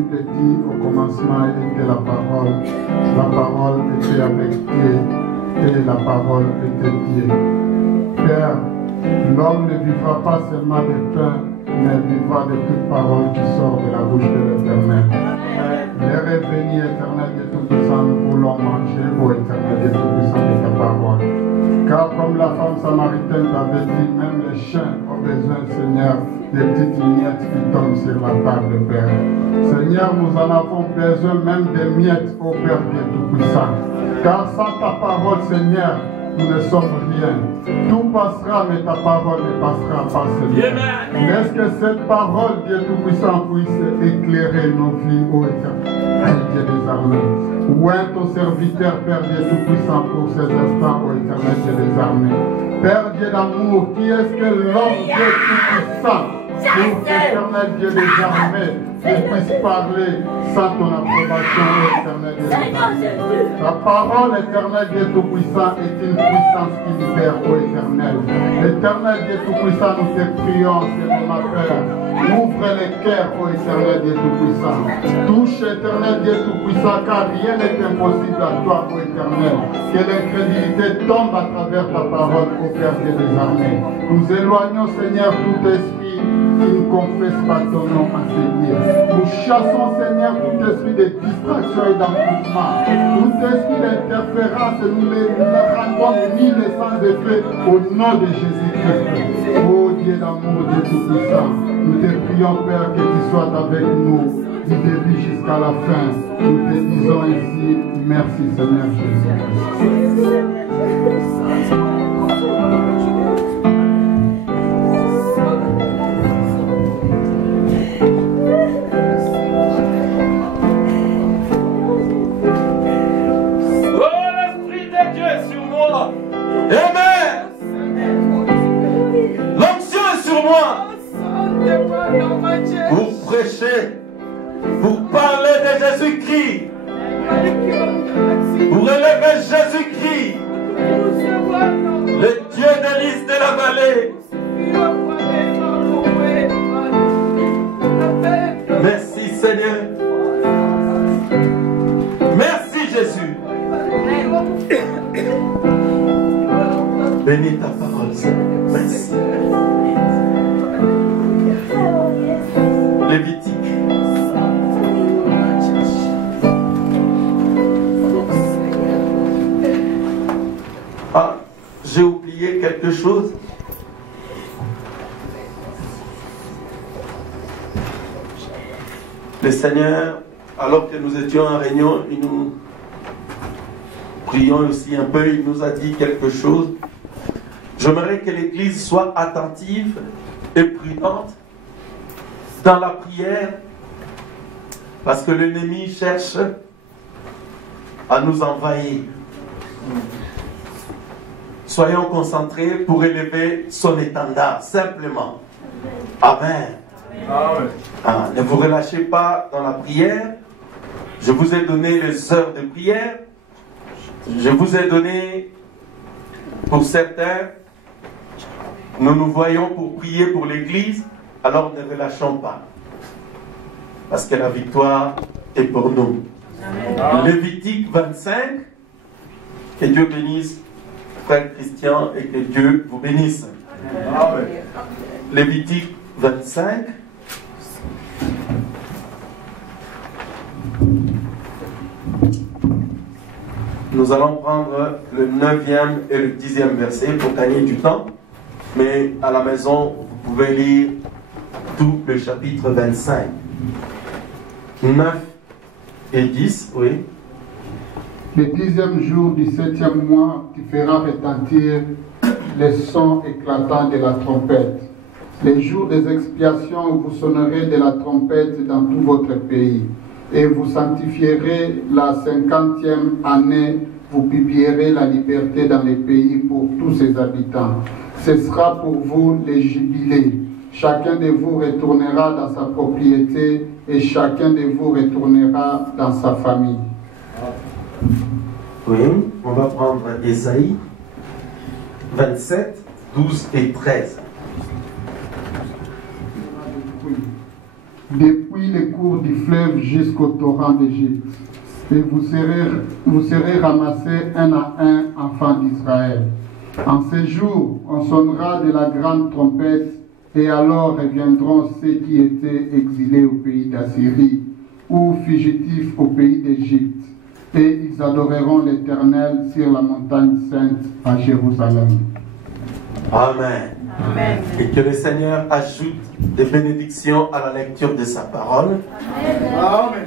Bible dit au commencement était la parole était avec Dieu et la parole était Dieu. Père, l'homme ne vivra pas seulement de pain, mais vivra de toute parole qui sort de la bouche de l'Éternel. L'heure est venue, Éternel de Tout-Puissant, nous voulons manger, ô Éternel de Tout-Puissant, de ta parole. Car comme la femme samaritaine t'avait dit, même les chiens ont besoin, Seigneur, des petites miettes qui tombent sur la table, Père. Seigneur, nous en avons besoin même des miettes, ô Père de Tout-Puissant. Car sans ta parole, Seigneur, nous ne sommes rien. Tout passera, mais ta parole ne passera pas, Seigneur. Laisse que cette parole, Dieu Tout-Puissant, puisse éclairer nos vies, ô Éternel, Dieu des armées. Oint ton serviteur, Père Dieu Tout-Puissant, pour ces instants, ô Éternel, Dieu des armées. Père Dieu d'amour, qui est-ce que l'homme, Dieu Tout-Puissant, pour qu'Éternel Dieu des armées ne puisse parler sans ton approbation, Éternel Dieu des armées. Ta parole, Éternel Dieu Tout-Puissant, est une puissance qui libère, ô Éternel. Éternel Dieu Tout-Puissant, nous te prions, Seigneur ma Père. Ouvre les cœurs, ô Éternel Dieu Tout-Puissant. Touche, Éternel Dieu Tout-Puissant, car rien n'est impossible à toi, ô Éternel. Que l'incrédulité tombe à travers ta parole, ô Père Dieu des armées. Nous éloignons, Seigneur, tout esprit qui ne confesse pas ton nom enseigné. Nous chassons, Seigneur, tout esprit de distraction et d'encouragement. Tout esprit d'interférence, nous les rendons nul et sans effet au nom de Jésus-Christ. Ô Dieu d'amour, Dieu Tout-Puissant, nous te prions, Père, que tu sois avec nous du début jusqu'à la fin. Nous te disons ici, merci Seigneur Jésus. Amen. L'onction est sur moi pour prêcher, pour parler de Jésus-Christ, pour élever Jésus-Christ, le Dieu de l'Île de la vallée. Merci Seigneur. Merci Jésus. Bénis ta parole, Seigneur. Merci. Lévitique. Ah, j'ai oublié quelque chose. Le Seigneur, alors que nous étions en réunion, il nous prions aussi un peu, il nous a dit quelque chose. J'aimerais que l'Église soit attentive et prudente dans la prière, parce que l'ennemi cherche à nous envahir. Soyons concentrés pour élever son étendard, simplement. Amen. Ah, ne vous relâchez pas dans la prière. Je vous ai donné les heures de prière. Je vous ai donné, pour certains, nous nous voyons pour prier pour l'Église, alors ne relâchons pas. Parce que la victoire est pour nous. Amen. Lévitique 25, que Dieu bénisse frère Christian et que Dieu vous bénisse. Amen. Lévitique 25. Nous allons prendre le 9e et le 10e verset pour gagner du temps. Mais à la maison, vous pouvez lire tout le chapitre 25. 9 et 10, oui. Le 10e jour du 7e mois, tu feras retentir les sons éclatants de la trompette. Les jours des expiations où vous sonnerez de la trompette dans tout votre pays. Et vous sanctifierez la 50e année, vous publierez la liberté dans les pays pour tous ses habitants. Ce sera pour vous les jubilés. Chacun de vous retournera dans sa propriété et chacun de vous retournera dans sa famille. Oui, on va prendre Ésaïe 27, 12 et 13. depuis les cours du fleuve jusqu'au torrent d'Égypte. Et vous serez ramassés un à un, enfants d'Israël. En ces jours, on sonnera de la grande trompette, et alors reviendront ceux qui étaient exilés au pays d'Assyrie, ou fugitifs au pays d'Égypte, et ils adoreront l'Éternel sur la montagne sainte à Jérusalem. Amen. Amen. Et que le Seigneur ajoute des bénédictions à la lecture de sa parole. Amen.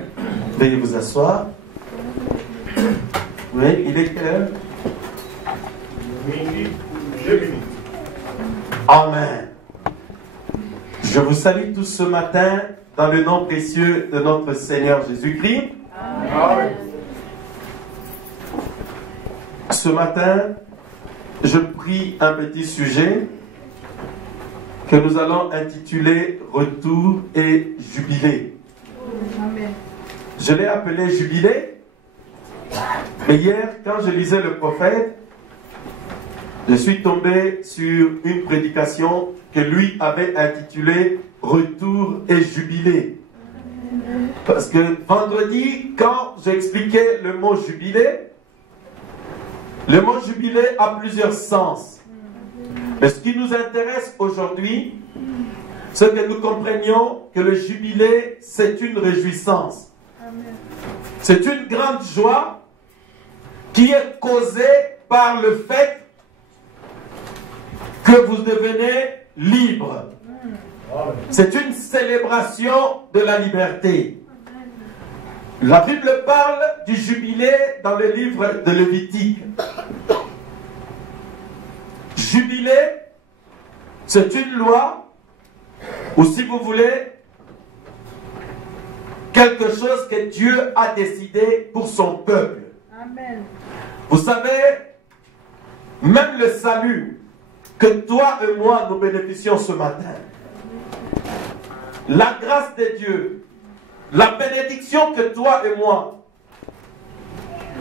Veuillez vous asseoir. Oui, il est quelle heure? Midi, 2 minutes. Amen. Je vous salue tous ce matin dans le nom précieux de notre Seigneur Jésus-Christ. Amen. Ce matin, je prie un petit sujet que nous allons intituler « Retour et jubilé ». Je l'ai appelé « Jubilé », mais hier, quand je lisais le prophète, je suis tombé sur une prédication que lui avait intitulée « Retour et jubilé ». Parce que vendredi, quand j'expliquais le mot « jubilé », le mot « jubilé » a plusieurs sens. Mais ce qui nous intéresse aujourd'hui, c'est que nous comprenions que le jubilé, c'est une réjouissance. C'est une grande joie qui est causée par le fait que vous devenez libre. C'est une célébration de la liberté. La Bible parle du jubilé dans le livre de Lévitique. Jubilé, c'est une loi, ou si vous voulez, quelque chose que Dieu a décidé pour son peuple. Amen. Vous savez, même le salut que toi et moi nous bénéficions ce matin, la grâce de Dieu, la bénédiction que toi et moi,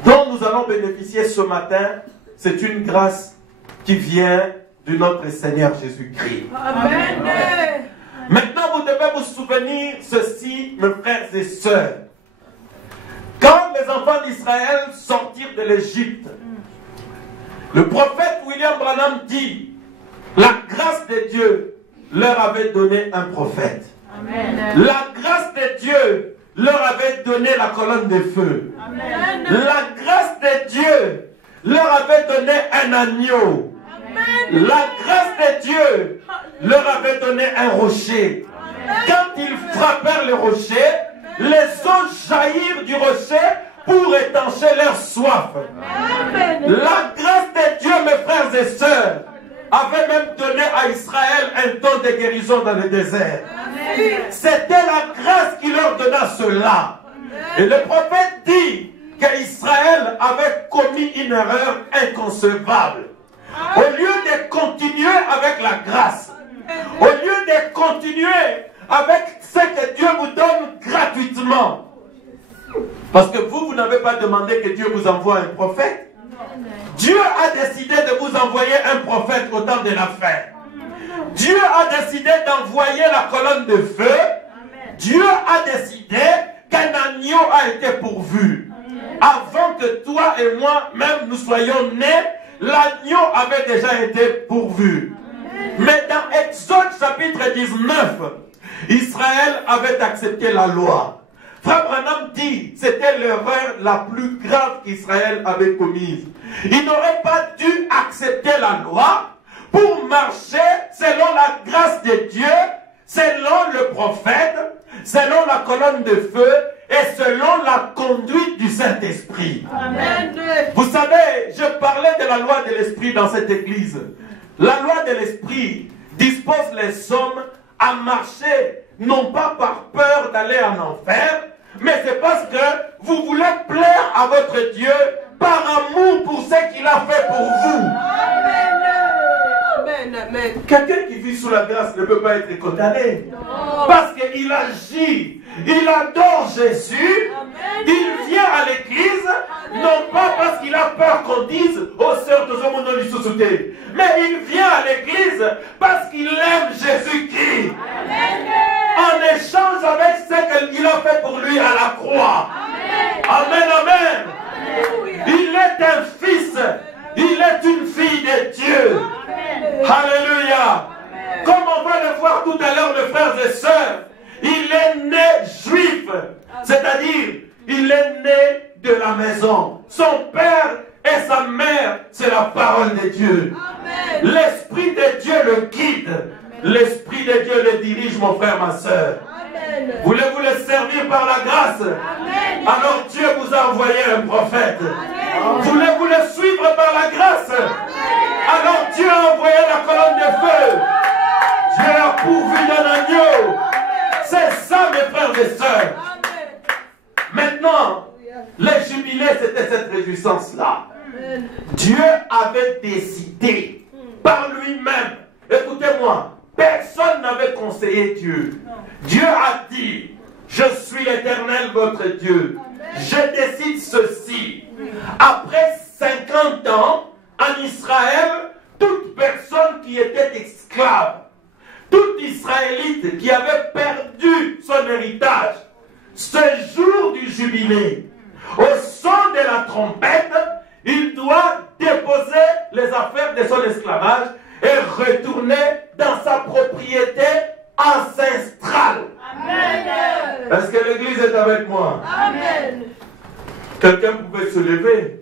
dont nous allons bénéficier ce matin, c'est une grâce qui vient de notre Seigneur Jésus-Christ. Amen. Maintenant, vous devez vous souvenir ceci, mes frères et sœurs. Quand les enfants d'Israël sortirent de l'Égypte, le prophète William Branham dit, la grâce de Dieu leur avait donné un prophète. Amen. La grâce de Dieu leur avait donné la colonne de feu. Amen. La grâce de Dieu leur avait donné un agneau. Amen. La grâce de Dieu leur avait donné un rocher. Quand ils frappèrent le rocher, les eaux jaillirent du rocher pour étancher leur soif. Amen. La grâce de Dieu, mes frères et sœurs, avait même donné à Israël un temps de guérison dans le désert. C'était la grâce qui leur donna cela. Et le prophète dit qu'Israël avait commis une erreur inconcevable. Au lieu de continuer avec la grâce, au lieu de continuer avec ce que Dieu vous donne gratuitement, parce que vous n'avez pas demandé que Dieu vous envoie un prophète. Dieu a décidé de vous envoyer un prophète au temps de la fin. Dieu a décidé d'envoyer la colonne de feu. Dieu a décidé qu'un agneau a été pourvu. Avant que toi et moi, même nous soyons nés, l'agneau avait déjà été pourvu. Mais dans Exode chapitre 19, Israël avait accepté la loi. Frère Branham dit, c'était l'erreur la plus grave qu'Israël avait commise. Il n'aurait pas dû accepter la loi pour marcher selon la grâce de Dieu, selon le prophète, selon la colonne de feu et selon la conduite du Saint-Esprit. Amen. Vous savez, je parlais de la loi de l'Esprit dans cette église. La loi de l'Esprit dispose les hommes à marcher, non pas par peur d'aller en enfer, mais c'est parce que vous voulez plaire à votre Dieu par amour pour ce qu'il a fait pour vous. Amen. Amen. Amen. Quelqu'un qui vit sous la grâce ne peut pas être condamné. Parce qu'il agit, il adore Jésus, il vient à l'église, non pas parce qu'il a peur qu'on dise « Oh sœur, nous sommes dans mais il vient à l'église parce qu'il aime Jésus-Christ. Amen. en échange avec ce qu'il a fait pour lui à la croix. Amen, amen. Il est un fils, il est une fille de Dieu. Alléluia. Comme on va le voir tout à l'heure, mes frères et sœurs, il est né juif, c'est-à-dire il est né de la maison. Son père et sa mère, c'est la parole de Dieu. L'Esprit de Dieu le guide. L'Esprit de Dieu le dirige, mon frère, ma soeur. Voulez-vous le servir par la grâce? Alors Dieu vous a envoyé un prophète. Voulez-vous le suivre par la grâce? Alors Dieu a envoyé la colonne de feu. Dieu a pourvu d'un agneau. C'est ça, mes frères et sœurs. Maintenant, les jubilés, c'était cette réjouissance-là. Dieu avait décidé par lui-même. Écoutez-moi, personne n'avait conseillé Dieu. Dieu a dit, je suis l'Éternel votre Dieu. Je décide ceci. Après 50 ans, en Israël, toute personne qui était esclave, tout Israélite qui avait perdu son héritage, ce jour du jubilé, au son de la trompette, il doit déposer les affaires de son esclavage et retourner dans sa propriété ancestrale. Amen. Est-ce que l'église est avec moi? Amen. Quelqu'un pouvait se lever.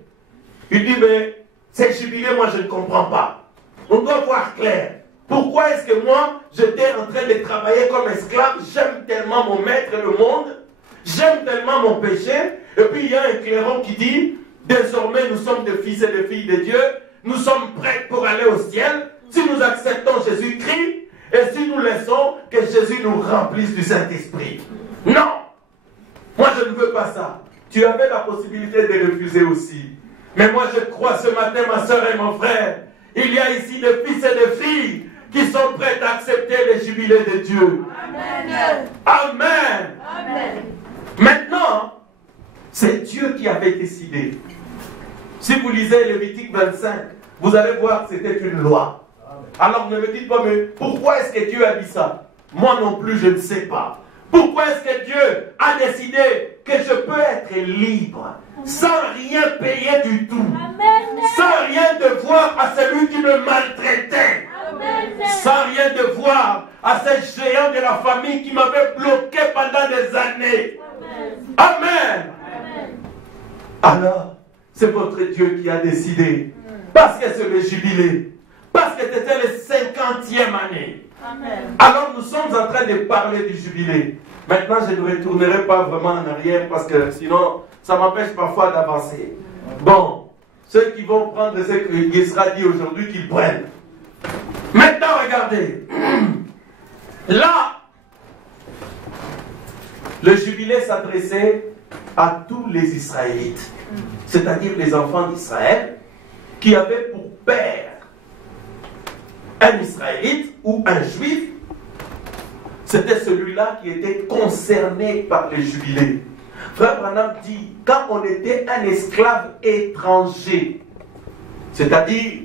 Il dit, mais ces jubilés, moi je ne comprends pas. On doit voir clair. Pourquoi est-ce que moi, j'étais en train de travailler comme esclave? J'aime tellement mon maître, le monde. J'aime tellement mon péché. Et puis il y a un clairon qui dit, désormais nous sommes des fils et des filles de Dieu. Nous sommes prêts pour aller au ciel. Si nous acceptons Jésus-Christ et si nous laissons que Jésus nous remplisse du Saint-Esprit. Non! Moi je ne veux pas ça. Tu avais la possibilité de refuser aussi. Mais moi je crois ce matin, ma soeur et mon frère, il y a ici des fils et des filles qui sont prêts à accepter les jubilés de Dieu. Amen. Amen. Amen. Maintenant, c'est Dieu qui avait décidé. Si vous lisez Lévitique 25, vous allez voir que c'était une loi. Alors ne me dites pas, mais pourquoi est-ce que Dieu a dit ça? Moi non plus, je ne sais pas. Pourquoi est-ce que Dieu a décidé que je peux être libre, sans rien payer du tout, sans rien devoir à celui qui me maltraitait, sans rien devoir à ce géant de la famille qui m'avait bloqué pendant des années? Amen. Alors, c'est votre Dieu qui a décidé, parce que c'est le jubilé, parce que c'était le 50e année. Amen. Alors nous sommes en train de parler du jubilé. Maintenant je ne retournerai pas vraiment en arrière parce que sinon ça m'empêche parfois d'avancer. Bon, ceux qui vont prendre ce qui sera dit aujourd'hui, qu'ils prennent. Maintenant regardez. Là, le jubilé s'adressait à tous les Israélites, c'est-à-dire les enfants d'Israël qui avaient pour père un Israélite ou un Juif. C'était celui-là qui était concerné par les jubilés. Frère Branham dit, quand on était un esclave étranger, c'est-à-dire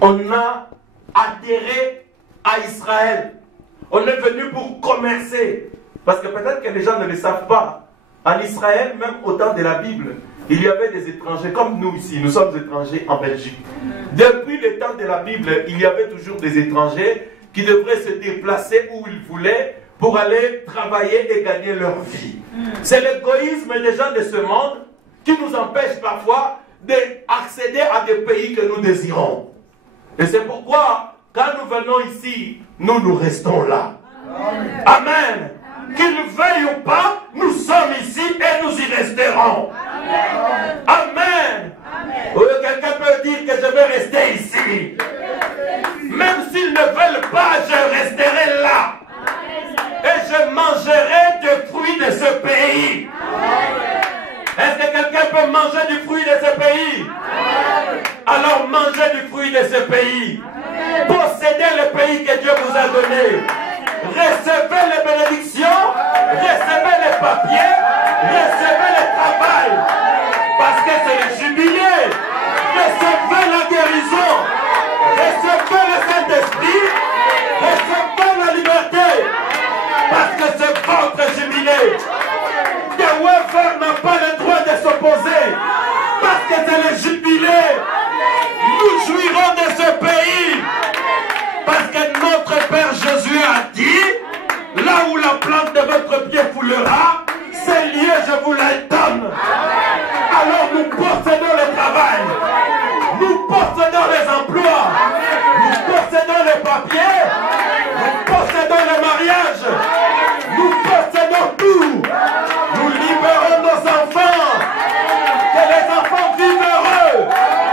on a adhéré à Israël, on est venu pour commercer, parce que peut-être que les gens ne le savent pas, en Israël, même au temps de la Bible, il y avait des étrangers, comme nous ici, nous sommes étrangers en Belgique. Depuis le temps de la Bible, il y avait toujours des étrangers qui devraient se déplacer où ils voulaient pour aller travailler et gagner leur vie. C'est l'égoïsme des gens de ce monde qui nous empêche parfois d'accéder à des pays que nous désirons. Et c'est pourquoi, quand nous venons ici, nous restons là. Amen. Amen. Qu'ils veuillent ou pas, nous sommes ici et nous y resterons. Amen. Amen. Amen. Quelqu'un peut dire que je vais rester ici. Même s'ils ne veulent pas, je resterai là. Et je mangerai des fruits de ce pays. Est-ce que quelqu'un peut manger du fruit de ce pays? Alors mangez du fruit de ce pays. Possédez le pays que Dieu vous a donné. Recevez les bénédictions, recevez les papiers, recevez le travail. Parce que c'est le jubilé. Recevez la guérison. Recevez le Saint-Esprit. Recevez la liberté. la plante de votre pied foulera, ces lieux, je vous les donne. Alors nous possédons le travail. Nous possédons les emplois. Nous possédons les papiers. Nous possédons le mariage. Nous possédons tout. Nous libérons nos enfants. Que les enfants vivent heureux.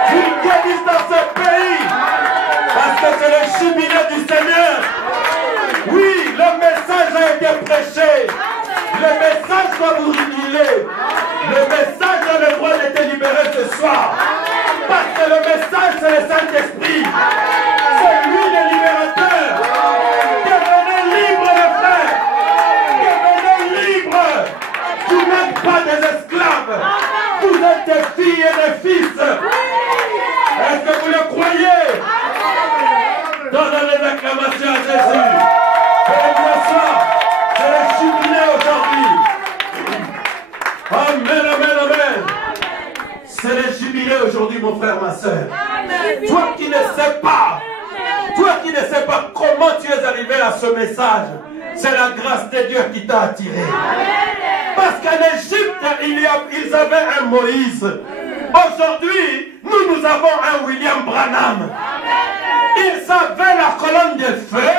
Qu'ils guérissent dans ce pays. Parce que c'est le jubilé du Seigneur. Oui, le message a été prêché. Le message doit vous réguler. Le message a le droit d'être libéré ce soir. Parce que le message, c'est le Saint-Esprit. C'est lui le libérateur. Devenez libre, les frères. Devenez libre. Vous n'êtes pas des esclaves. Vous êtes des filles et des fils. Est-ce que vous le croyez? Donnez les acclamations à Jésus. C'est le jubilé aujourd'hui. Amen, amen, amen. C'est le jubilé aujourd'hui, mon frère, ma soeur. Toi qui ne sais pas, comment tu es arrivé à ce message, c'est la grâce de Dieu qui t'a attiré. Parce qu'en Égypte, ils avaient un Moïse. Aujourd'hui, nous avons un William Branham. Ils avaient la colonne de feu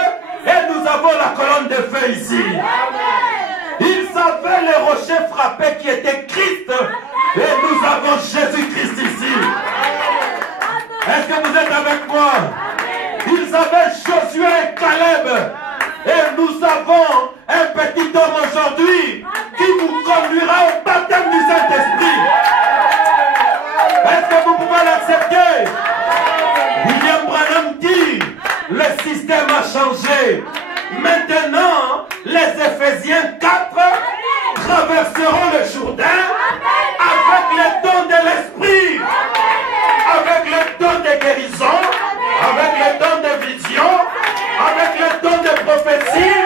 et nous avons la colonne de feu ici. Ils avaient le rocher frappé qui était Christ et nous avons Jésus-Christ ici. Est-ce que vous êtes avec moi? Ils avaient Josué et Caleb et nous avons un petit homme aujourd'hui qui vous conduira au baptême du Saint-Esprit. Est-ce que vous pouvez l'accepter? William Branham dit, le système a changé. Maintenant, les Éphésiens 4 traverseront le Jourdain avec les dons de l'Esprit, avec les dons de guérison, avec les dons de vision, avec les dons de prophétie,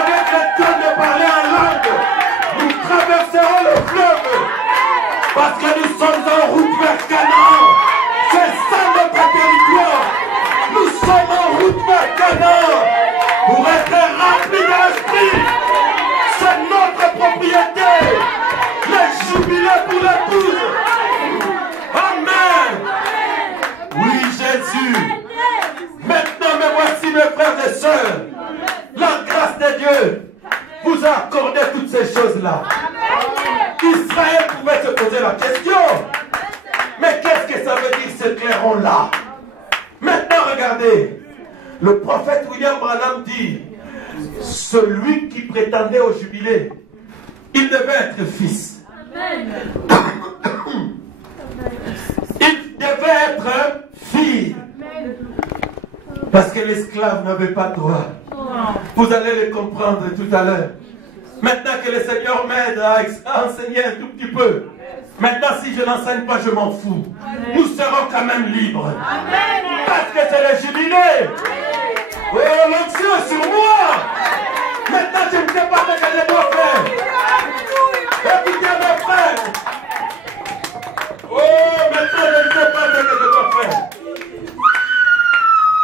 avec les dons de parler en langue. Nous traverserons le fleuve parce que nous sommes en route vers Canaan. C'est ça notre territoire. Nous sommes en route vers Canaan pour être remplis de l'Esprit. C'est notre propriété. Le jubilé pour l'épouse. Amen. Oui, Jésus. Maintenant, me voici, mes frères et sœurs. La grâce de Dieu vous a accordé toutes ces choses-là. Israël pouvait se poser la question. Mais qu'est-ce que ça veut dire ce clairon-là? Maintenant, regardez. Le prophète William Branham dit, celui qui prétendait au jubilé, il devait être fils. Il devait être fille. Parce que l'esclave n'avait pas droit. Vous allez le comprendre tout à l'heure. Maintenant que le Seigneur m'aide à enseigner un tout petit peu. Maintenant, si je n'enseigne pas, je m'en fous. Nous serons quand même libres. Parce que c'est le jubilé. Oh, l'onction est sur moi. Maintenant, je ne sais pas ce que je dois faire. Écoutez mes frères. Oh, maintenant, je ne sais pas ce que je dois faire.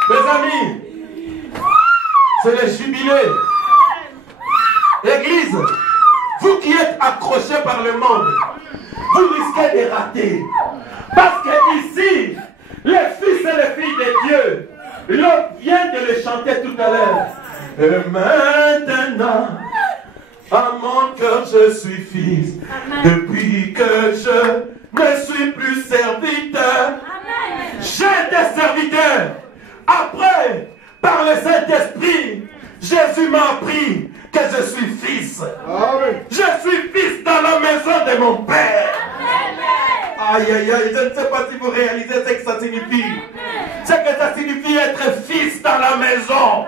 Mes amis, c'est le jubilé. Église, vous qui êtes accrochés par le monde, vous risquez de rater. Parce que ici, les fils et les filles de Dieu, l'homme vient de le chanter tout à l'heure. Et maintenant, à mon cœur, je suis fils. Depuis que je ne suis plus serviteur, j'étais serviteur. Après, par le Saint-Esprit, Jésus m'a appris que je suis fils. Je suis fils dans la maison de mon Père. Aïe, aïe, aïe, je ne sais pas si vous réalisez ce que ça signifie. Ce que ça signifie être fils dans la maison.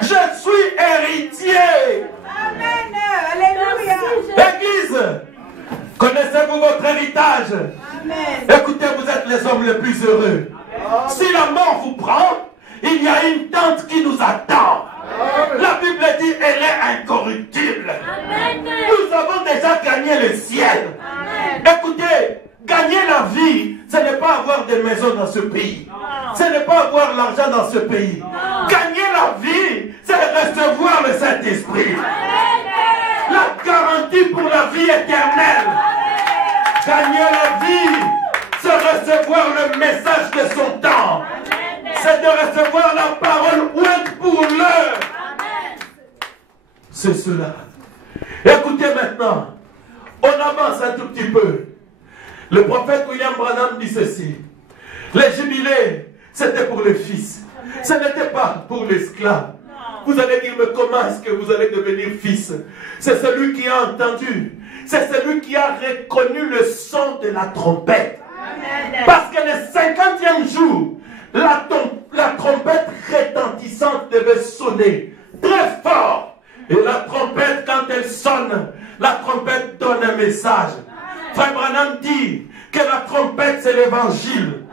Je suis héritier. Amen. Alléluia. Église, connaissez-vous votre héritage? Amen. Écoutez, vous êtes les hommes les plus heureux. Si la mort vous prend, il y a une tente qui nous attend. La Bible dit elle est incorruptible. Nous avons déjà gagné le ciel. Écoutez, Gagner la vie, ce n'est pas avoir des maisons dans ce pays. Ce n'est pas avoir l'argent dans ce pays. Gagner la vie, c'est recevoir le Saint-Esprit. La garantie pour la vie éternelle. Gagner la vie, c'est recevoir le message de son temps. C'est de recevoir la parole ointe pour l'heure. C'est cela. Écoutez maintenant, on avance un tout petit peu. Le prophète William Branham dit ceci. Les jubilés, c'était pour les fils. Ce n'était pas pour l'esclave. Vous allez dire, mais comment est-ce que vous allez devenir fils? C'est celui qui a entendu. C'est celui qui a reconnu le son de la trompette. Parce que le 50e jour, la trompette retentissante devait sonner très fort. Et la trompette, quand elle sonne, la trompette donne un message. Frère Branham dit que la trompette, c'est l'évangile.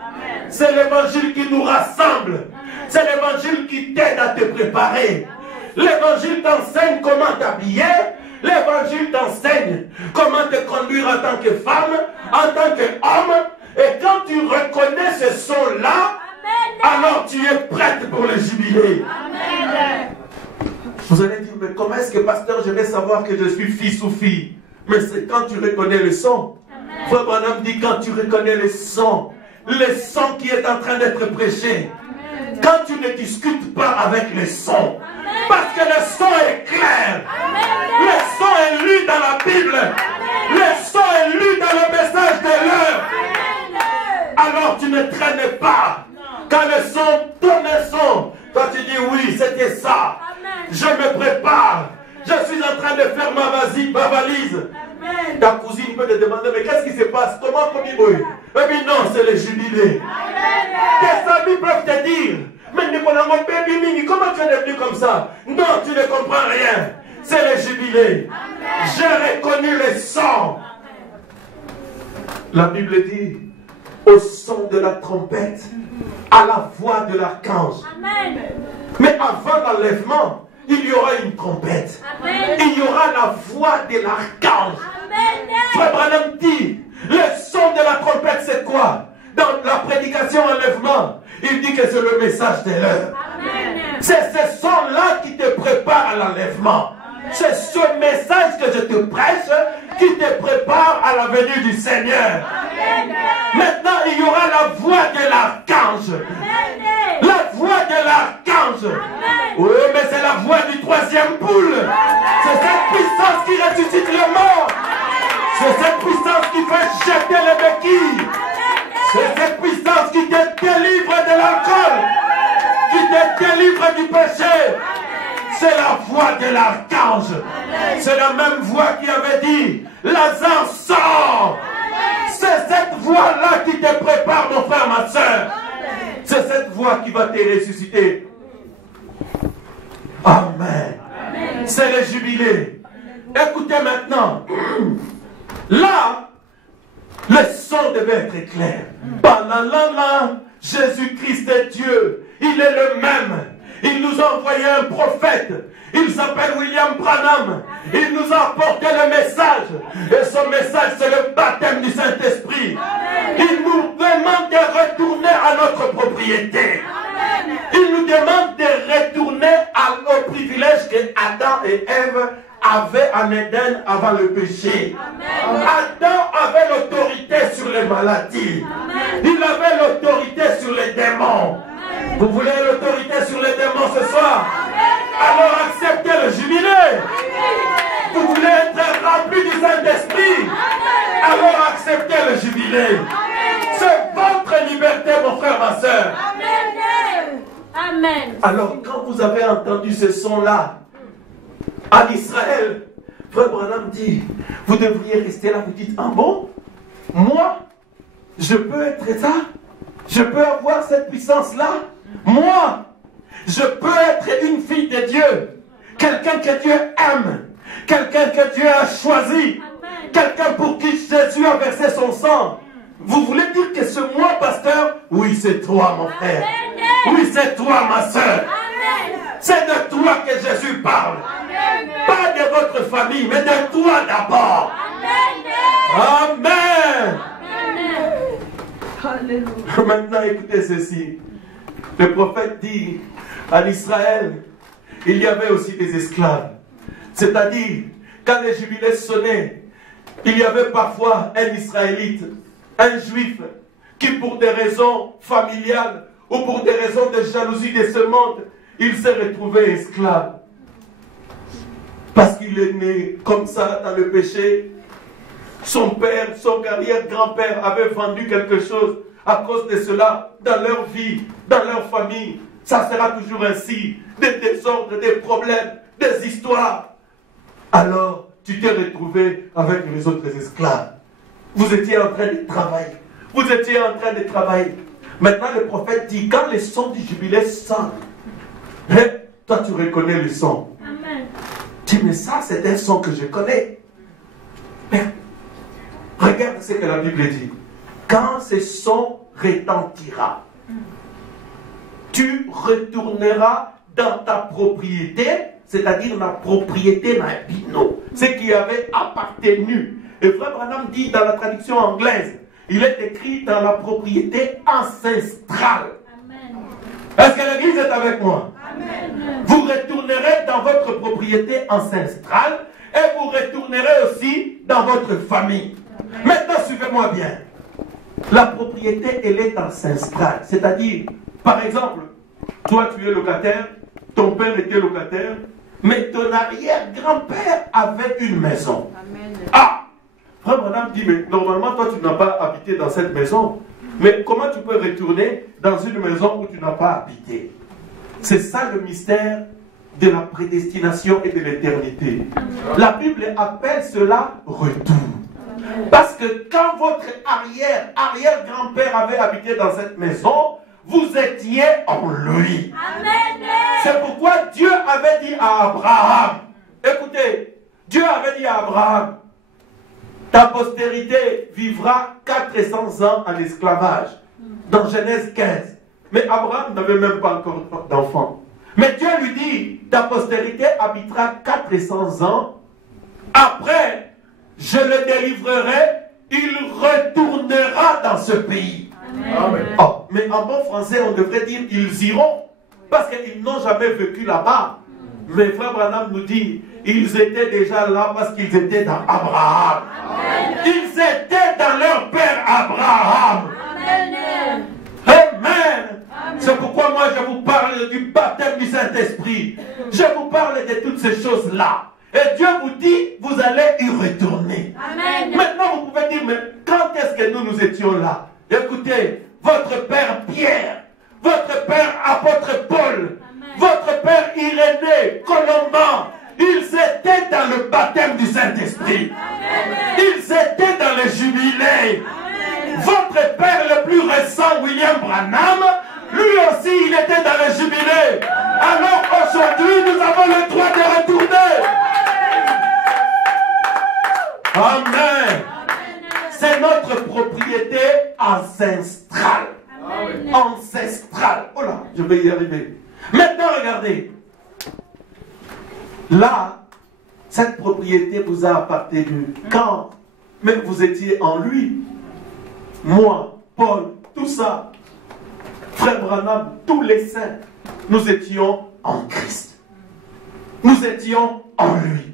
C'est l'évangile qui nous rassemble. C'est l'évangile qui t'aide à te préparer. L'évangile t'enseigne comment t'habiller. L'évangile t'enseigne comment te conduire en tant que femme, en tant qu'homme. Et quand tu reconnais ce son-là, alors tu es prête pour le jubilé. Vous allez dire, mais comment est-ce que pasteur, je vais savoir que je suis fils ou fille? Mais c'est quand tu reconnais le son. Frère Branham dit, quand tu reconnais le son qui est en train d'être prêché. Quand tu ne discutes pas avec le son. Parce que le son est clair. Le son est lu dans la Bible. Le son est lu dans le message de l'heure. Alors tu ne traînes pas. Quand le son, ton son, toi tu dis oui, c'était ça. Je me prépare. Je suis en train de faire ma valise. Ta cousine peut te demander, mais qu'est-ce qui se passe? Comment comme il brûle? Eh bien non, c'est le jubilé. Tes amis peuvent te dire, mais Nicolas, mon baby Mini, comment tu es devenu comme ça? Non, tu ne comprends rien. C'est le jubilé. J'ai reconnu le son. La Bible dit, au son de la trompette, à la voix de l'archange. Mais avant l'enlèvement, il y aura une trompette. Il y aura la voix de l'archange. Frère Branham dit, le son de la trompette c'est quoi? Dans la prédication enlèvement, il dit que c'est le message de l'heure. C'est ce son-là qui te prépare à l'enlèvement. C'est ce message que je te prêche qui te prépare à la venue du Seigneur. Maintenant, il y aura la voix de l'archange. La voix de l'archange. Oui, mais c'est la voix du troisième poule. C'est cette puissance qui ressuscite le mort. C'est cette puissance qui fait jeter les béquilles. C'est cette puissance qui te délivre de l'alcool. Qui te délivre du péché. C'est la voix de l'archange. C'est la même voix qui avait dit, Lazare sort. C'est cette voix-là qui te prépare, mon frère, ma soeur. C'est cette voix qui va te ressusciter. Amen. C'est le jubilé. Écoutez maintenant. Là, le son devait être clair. Jésus-Christ est Dieu. Il est le même. Il nous a envoyé un prophète. Il s'appelle William Branham. Il nous a apporté le message. Et son message, c'est le baptême du Saint-Esprit. Il nous demande de retourner à notre propriété. Il nous demande de retourner au privilège que Adam et Ève avaient en Éden avant le péché. Adam avait l'autorité sur les maladies. Il avait l'autorité sur les démons. Vous voulez l'autorité sur les démons ce soir? Alors acceptez le jubilé. Vous voulez être rempli du Saint-Esprit? Alors acceptez le jubilé. C'est votre liberté, mon frère, ma soeur. Amen. Alors quand vous avez entendu ce son-là, en Israël, frère Branham dit, vous devriez rester là, vous dites, ah bon? Moi, je peux être ça? Je peux avoir cette puissance-là? Moi, je peux être une fille de Dieu, quelqu'un que Dieu aime, quelqu'un que Dieu a choisi, quelqu'un pour qui Jésus a versé son sang. Vous voulez dire que c'est moi, pasteur? Oui, c'est toi, mon frère. Oui, c'est toi, ma soeur. C'est de toi que Jésus parle. Pas de votre famille, mais de toi d'abord. Amen. Maintenant, écoutez ceci. Le prophète dit à l'Israël, il y avait aussi des esclaves. C'est-à-dire, quand les jubilés sonnaient, il y avait parfois un Israélite, un Juif, qui pour des raisons familiales ou pour des raisons de jalousie de ce monde, il s'est retrouvé esclave. Parce qu'il est né comme ça dans le péché. Son père, son arrière-grand-père avait vendu quelque chose. À cause de cela, dans leur vie, dans leur famille, ça sera toujours ainsi. Des désordres, des problèmes, des histoires. Alors, tu t'es retrouvé avec les autres esclaves. Vous étiez en train de travailler. Vous étiez en train de travailler. Maintenant, le prophète dit, quand les sons du jubilé sonnent, toi tu reconnais le son. Amen. Tu dis, mais ça c'est un son que je connais. Mais regarde ce que la Bible dit. Quand ce son retentira, tu retourneras dans ta propriété, c'est-à-dire la propriété d'un bino, ce qui avait appartenu. Et Frère Branham dit dans la traduction anglaise, il est écrit dans la propriété ancestrale. Est-ce que l'Église est avec moi? Amen. Vous retournerez dans votre propriété ancestrale et vous retournerez aussi dans votre famille. Amen. Maintenant, suivez-moi bien. La propriété, elle est ancestrale. C'est-à-dire, par exemple, toi tu es locataire, ton père était locataire, mais ton arrière-grand-père avait une maison. Amen. Ah! Frère Madame dit, mais normalement, toi tu n'as pas habité dans cette maison. Mais comment tu peux retourner dans une maison où tu n'as pas habité? C'est ça le mystère de la prédestination et de l'éternité. La Bible appelle cela retour. Parce que quand votre arrière-grand-père avait habité dans cette maison, vous étiez en lui. C'est pourquoi Dieu avait dit à Abraham, écoutez, Dieu avait dit à Abraham, ta postérité vivra 400 ans en esclavage. Dans Genèse 15. Mais Abraham n'avait même pas encore d'enfant. Mais Dieu lui dit, ta postérité habitera 400 ans. Après, je le délivrerai, il retournera dans ce pays. Amen. Oh, mais en bon français, on devrait dire, ils iront. Parce qu'ils n'ont jamais vécu là-bas. Mais Frère Branham nous dit, ils étaient déjà là parce qu'ils étaient dans Abraham. Amen. Ils étaient dans leur père Abraham. Amen. Amen. C'est pourquoi moi je vous parle du baptême du Saint-Esprit. Je vous parle de toutes ces choses-là. Et Dieu vous dit, vous allez y retourner. Amen. Maintenant vous pouvez dire, mais quand est-ce que nous étions là? Écoutez, votre père Pierre, votre père apôtre Paul, votre père Irénée, Colomban, ils étaient dans le baptême du Saint-Esprit. Ils étaient dans le jubilé. Votre père le plus récent, William Branham, lui aussi il était dans le jubilé. Alors aujourd'hui nous avons le droit de retourner. Amen. C'est notre propriété ancestrale. Ancestrale. Oh là, je vais y arriver. Maintenant, regardez. Là, cette propriété vous a appartenu. Quand même vous étiez en lui. Moi, Paul, tout ça. Frère Branham, tous les saints. Nous étions en Christ. Nous étions en lui.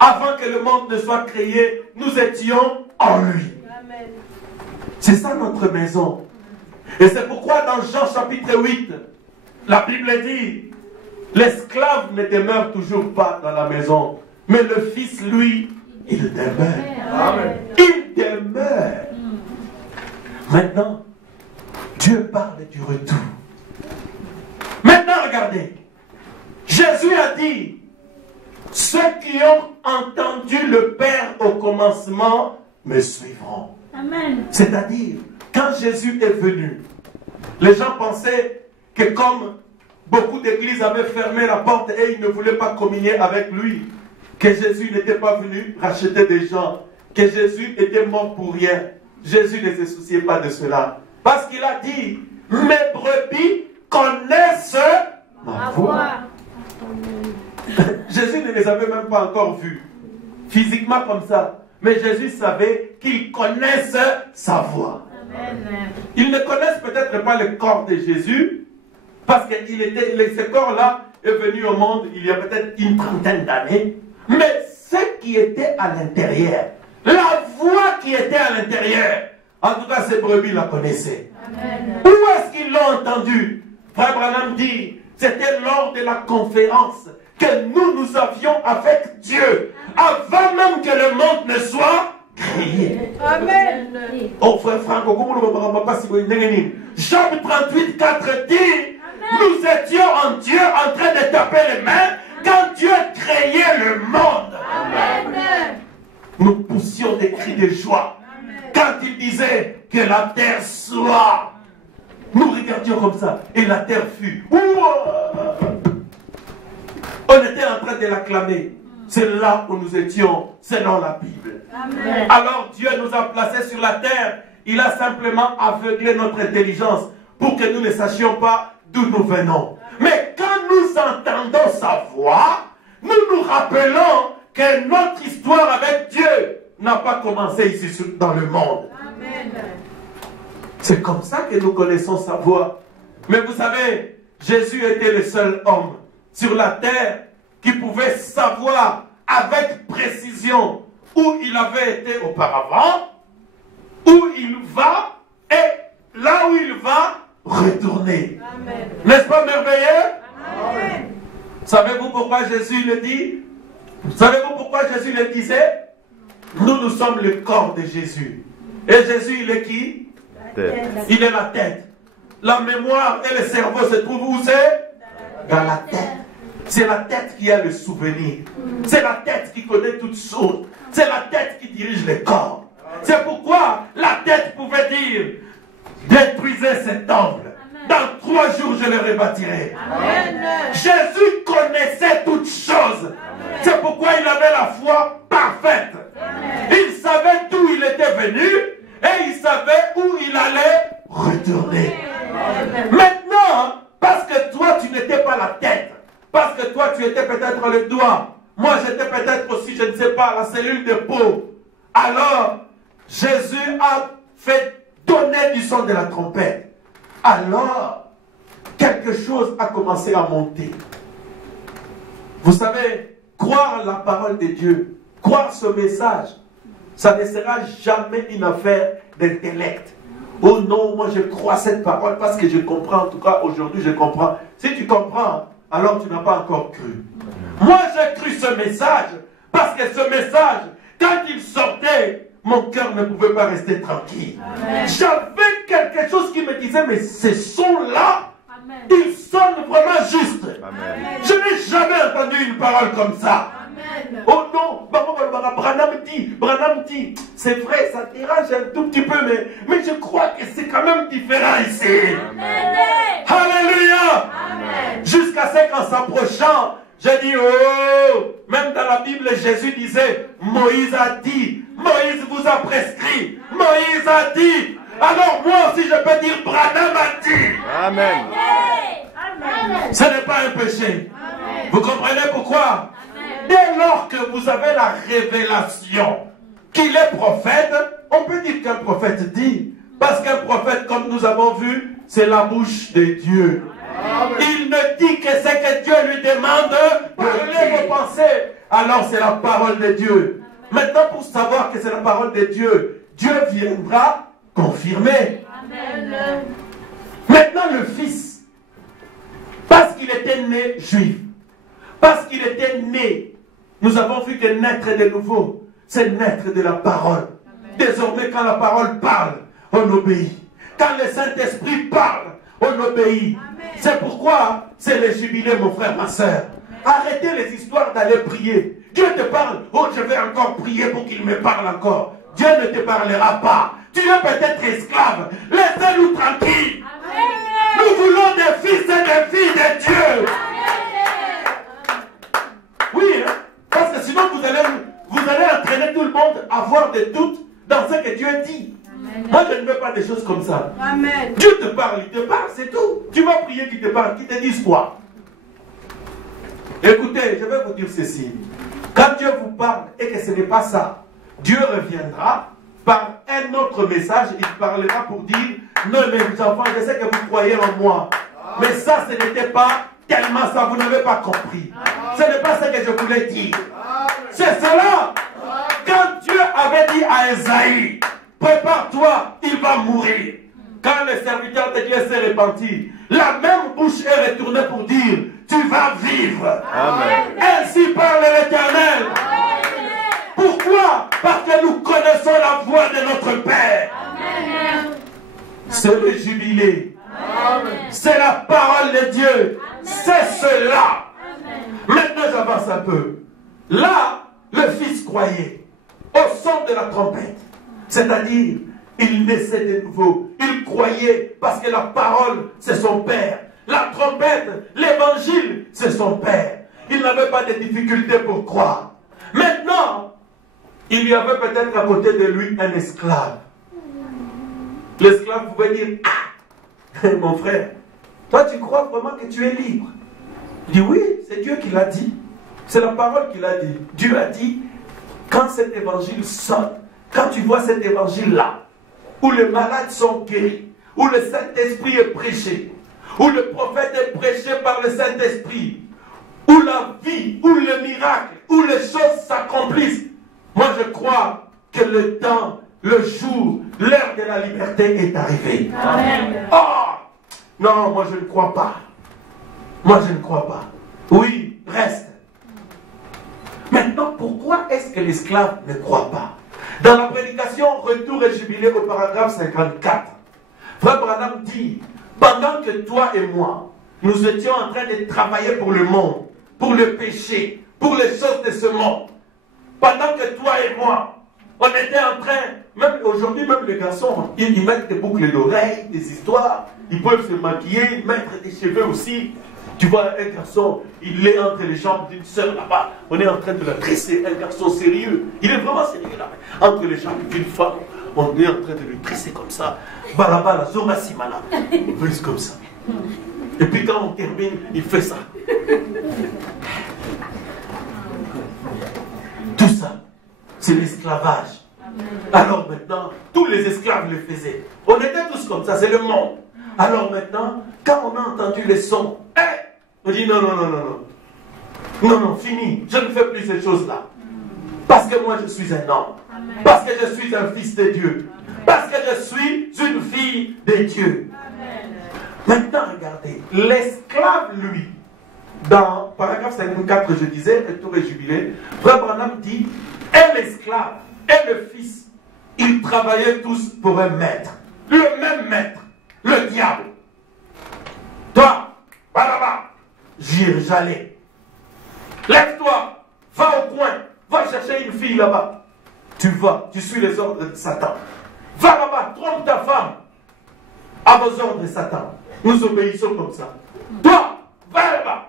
Avant que le monde ne soit créé, nous étions en lui. C'est ça notre maison. Et c'est pourquoi dans Jean chapitre 8, la Bible dit, l'esclave ne demeure toujours pas dans la maison, mais le fils, lui, il demeure. Amen. Il demeure. Maintenant, Dieu parle du retour. Maintenant, regardez. Jésus a dit, ceux qui ont entendu le Père au commencement me suivront. Amen. C'est-à-dire, quand Jésus est venu, les gens pensaient que comme beaucoup d'églises avaient fermé la porte et ils ne voulaient pas communier avec lui, que Jésus n'était pas venu racheter des gens, que Jésus était mort pour rien. Jésus ne se souciait pas de cela. Parce qu'il a dit, mes brebis connaissent ma voix. Jésus ne les avait même pas encore vus, physiquement comme ça. Mais Jésus savait qu'ils connaissent sa voix. Ils ne connaissent peut-être pas le corps de Jésus, parce que ce corps-là est venu au monde il y a peut-être une trentaine d'années, mais ce qui était à l'intérieur, la voix qui était à l'intérieur, en tout cas ces brebis la connaissaient. Amen. Où est-ce qu'ils l'ont entendu? Frère Branham dit, c'était lors de la conférence que nous avions avec Dieu, avant même que le monde ne soit créé. Amen. Oh frère Franco, Job 38, 4 dit, nous étions en Dieu en train de taper les mains quand Dieu créait le monde. Amen. Nous poussions des cris de joie. Amen. Quand il disait que la terre soit, nous regardions comme ça et la terre fut. On était en train de l'acclamer. C'est là où nous étions selon la Bible. Amen. Alors Dieu nous a placés sur la terre. Il a simplement aveuglé notre intelligence pour que nous ne sachions pas d'où nous venons. Mais quand nous entendons sa voix, nous nous rappelons que notre histoire avec Dieu n'a pas commencé ici dans le monde. C'est comme ça que nous connaissons sa voix. Mais vous savez, Jésus était le seul homme sur la terre qui pouvait savoir avec précision où il avait été auparavant, où il va et là où il va retourner. N'est-ce pas merveilleux? Amen. Savez-vous pourquoi Jésus le dit? Savez-vous pourquoi Jésus le disait? Nous sommes le corps de Jésus. Et Jésus, il est qui? Il est la tête. La mémoire et le cerveau se trouvent où c'est? Dans la tête. C'est la tête qui a le souvenir. C'est la tête qui connaît toutes choses. C'est la tête qui dirige le corps. C'est pourquoi la tête pouvait dire, détruisez cet temple. Dans 3 jours, je le rebâtirai. Amen. Jésus connaissait toutes choses. C'est pourquoi il avait la foi parfaite. Amen. Il savait d'où il était venu et il savait où il allait retourner. Amen. Maintenant, parce que toi, tu n'étais pas la tête, parce que toi, tu étais peut-être le doigt, moi, j'étais peut-être aussi, je ne sais pas, la cellule de peau. Alors, Jésus a fait donner du son de la trompette. Alors, quelque chose a commencé à monter. Vous savez, croire la parole de Dieu, croire ce message, ça ne sera jamais une affaire d'intellect. Oh non, moi je crois cette parole parce que je comprends, en tout cas aujourd'hui je comprends. Si tu comprends, alors tu n'as pas encore cru. Moi j'ai cru ce message parce que ce message, quand il sortait, mon cœur ne pouvait pas rester tranquille. J'avais quelque chose qui me disait, mais ces sons-là, ils sonnent vraiment juste. Amen. Je n'ai jamais entendu une parole comme ça. Amen. Oh non, Branham dit, c'est vrai, ça dérange un tout petit peu, mais je crois que c'est quand même différent ici. Amen. Alléluia. Jusqu'à ce qu'en s'approchant, j'ai dit, oh, même dans la Bible, Jésus disait, Moïse a dit, Moïse vous a prescrit, Moïse a dit. Alors moi aussi je peux dire, Branham a dit. Amen. Ce n'est pas un péché. Amen. Vous comprenez pourquoi? Amen. Dès lors que vous avez la révélation qu'il est prophète, on peut dire qu'un prophète dit. Parce qu'un prophète, comme nous avons vu, c'est la bouche de Dieu. Amen. Il ne dit que ce que Dieu lui demande, parlez vos pensées. Alors c'est la parole de Dieu. Amen. Maintenant, pour savoir que c'est la parole de Dieu, Dieu viendra confirmer. Amen. Maintenant, le Fils, parce qu'il était né juif, parce qu'il était né, nous avons vu que naître de nouveau, c'est naître de la parole. Amen. Désormais, quand la parole parle, on obéit. Quand le Saint-Esprit parle, on obéit. C'est pourquoi c'est le jubilé, mon frère, ma soeur. Arrêtez les histoires d'aller prier. Dieu te parle, oh, je vais encore prier pour qu'il me parle encore. Dieu ne te parlera pas. Tu es peut-être esclave. Laissez-nous tranquilles. Nous voulons des fils et des filles de Dieu. Oui, hein? Parce que sinon vous allez entraîner tout le monde à avoir des doutes dans ce que Dieu dit. Amen. Moi je ne veux pas des choses comme ça. Amen. Dieu te parle, il te parle, c'est tout. Tu vas prier qu'il te parle, qu'il te dise quoi? Écoutez, je vais vous dire ceci. Quand Dieu vous parle et que ce n'est pas ça, Dieu reviendra par un un autre message, il parlera pour dire, non mes enfants, je sais que vous croyez en moi. Mais ça, ce n'était pas tellement ça, vous n'avez pas compris. Ce n'est pas ce que je voulais dire. C'est cela. Quand Dieu avait dit à Esaïe, prépare-toi, il va mourir. Quand le serviteur de Dieu s'est repenti, la même bouche est retournée pour dire, tu vas vivre. Amen. Ainsi parle l'Éternel. Pourquoi? Parce que nous connaissons la voix de notre Père. C'est le jubilé. C'est la parole de Dieu. C'est cela. Maintenant, j'avance un peu. Là, le fils croyait au son de la trompette. C'est-à-dire, il naissait de nouveau. Il croyait parce que la parole, c'est son Père. La trompette, l'évangile, c'est son Père. Il n'avait pas de difficulté pour croire. Maintenant, il y avait peut-être à côté de lui un esclave. L'esclave pouvait dire, ah, mon frère, toi tu crois vraiment que tu es libre? Il dit, oui, c'est Dieu qui l'a dit. C'est la parole qui l'a dit. Dieu a dit, quand cet évangile sonne, quand tu vois cet évangile-là, où les malades sont guéris, où le Saint-Esprit est prêché, où le prophète est prêché par le Saint-Esprit, où la vie, où le miracle, où les choses s'accomplissent, moi je crois que le temps, le jour, l'heure de la liberté est arrivée. Amen. Oh! Non, moi je ne crois pas. Moi je ne crois pas. Oui, reste. Maintenant, pourquoi est-ce que l'esclave ne croit pas? Dans la prédication Retour et Jubilé au paragraphe 54, Frère Branham dit, pendant que toi et moi, nous étions en train de travailler pour le monde, pour le péché, pour les choses de ce monde, pendant que toi et moi, on était en train, même aujourd'hui, même les garçons, ils mettent des boucles d'oreilles, des histoires, ils peuvent se maquiller, mettre des cheveux aussi. Tu vois, un garçon, il est entre les jambes d'une sœur là-bas. On est en train de la tresser, un garçon sérieux. Il est vraiment sérieux là. Entre les jambes d'une femme, on est en train de le tresser comme ça. Balabala, Zora Simala. Juste comme ça. Et puis quand on termine, il fait ça. Tout ça, c'est l'esclavage. Alors maintenant, tous les esclaves le faisaient. On était tous comme ça, c'est le monde. Alors maintenant, quand on a entendu les sons, on dit non, non, non, non, non. Non, non, fini. Je ne fais plus ces choses-là. Parce que moi, je suis un homme. Amen. Parce que je suis un fils de Dieu. Amen. Parce que je suis une fille de Dieu. Amen. Maintenant, regardez. L'esclave, lui, dans paragraphe 54, je disais, Retour et Jubilé, Frère Branham dit, et l'esclave et le fils, ils travaillaient tous pour un maître. Le même maître. Le diable. Toi, va là-bas. J'allais. Lève-toi, va au coin, va chercher une fille là-bas. Tu vas, tu suis les ordres de Satan. Va là-bas, trompe ta femme. À vos ordres de Satan. Nous obéissons comme ça. Toi, va là-bas.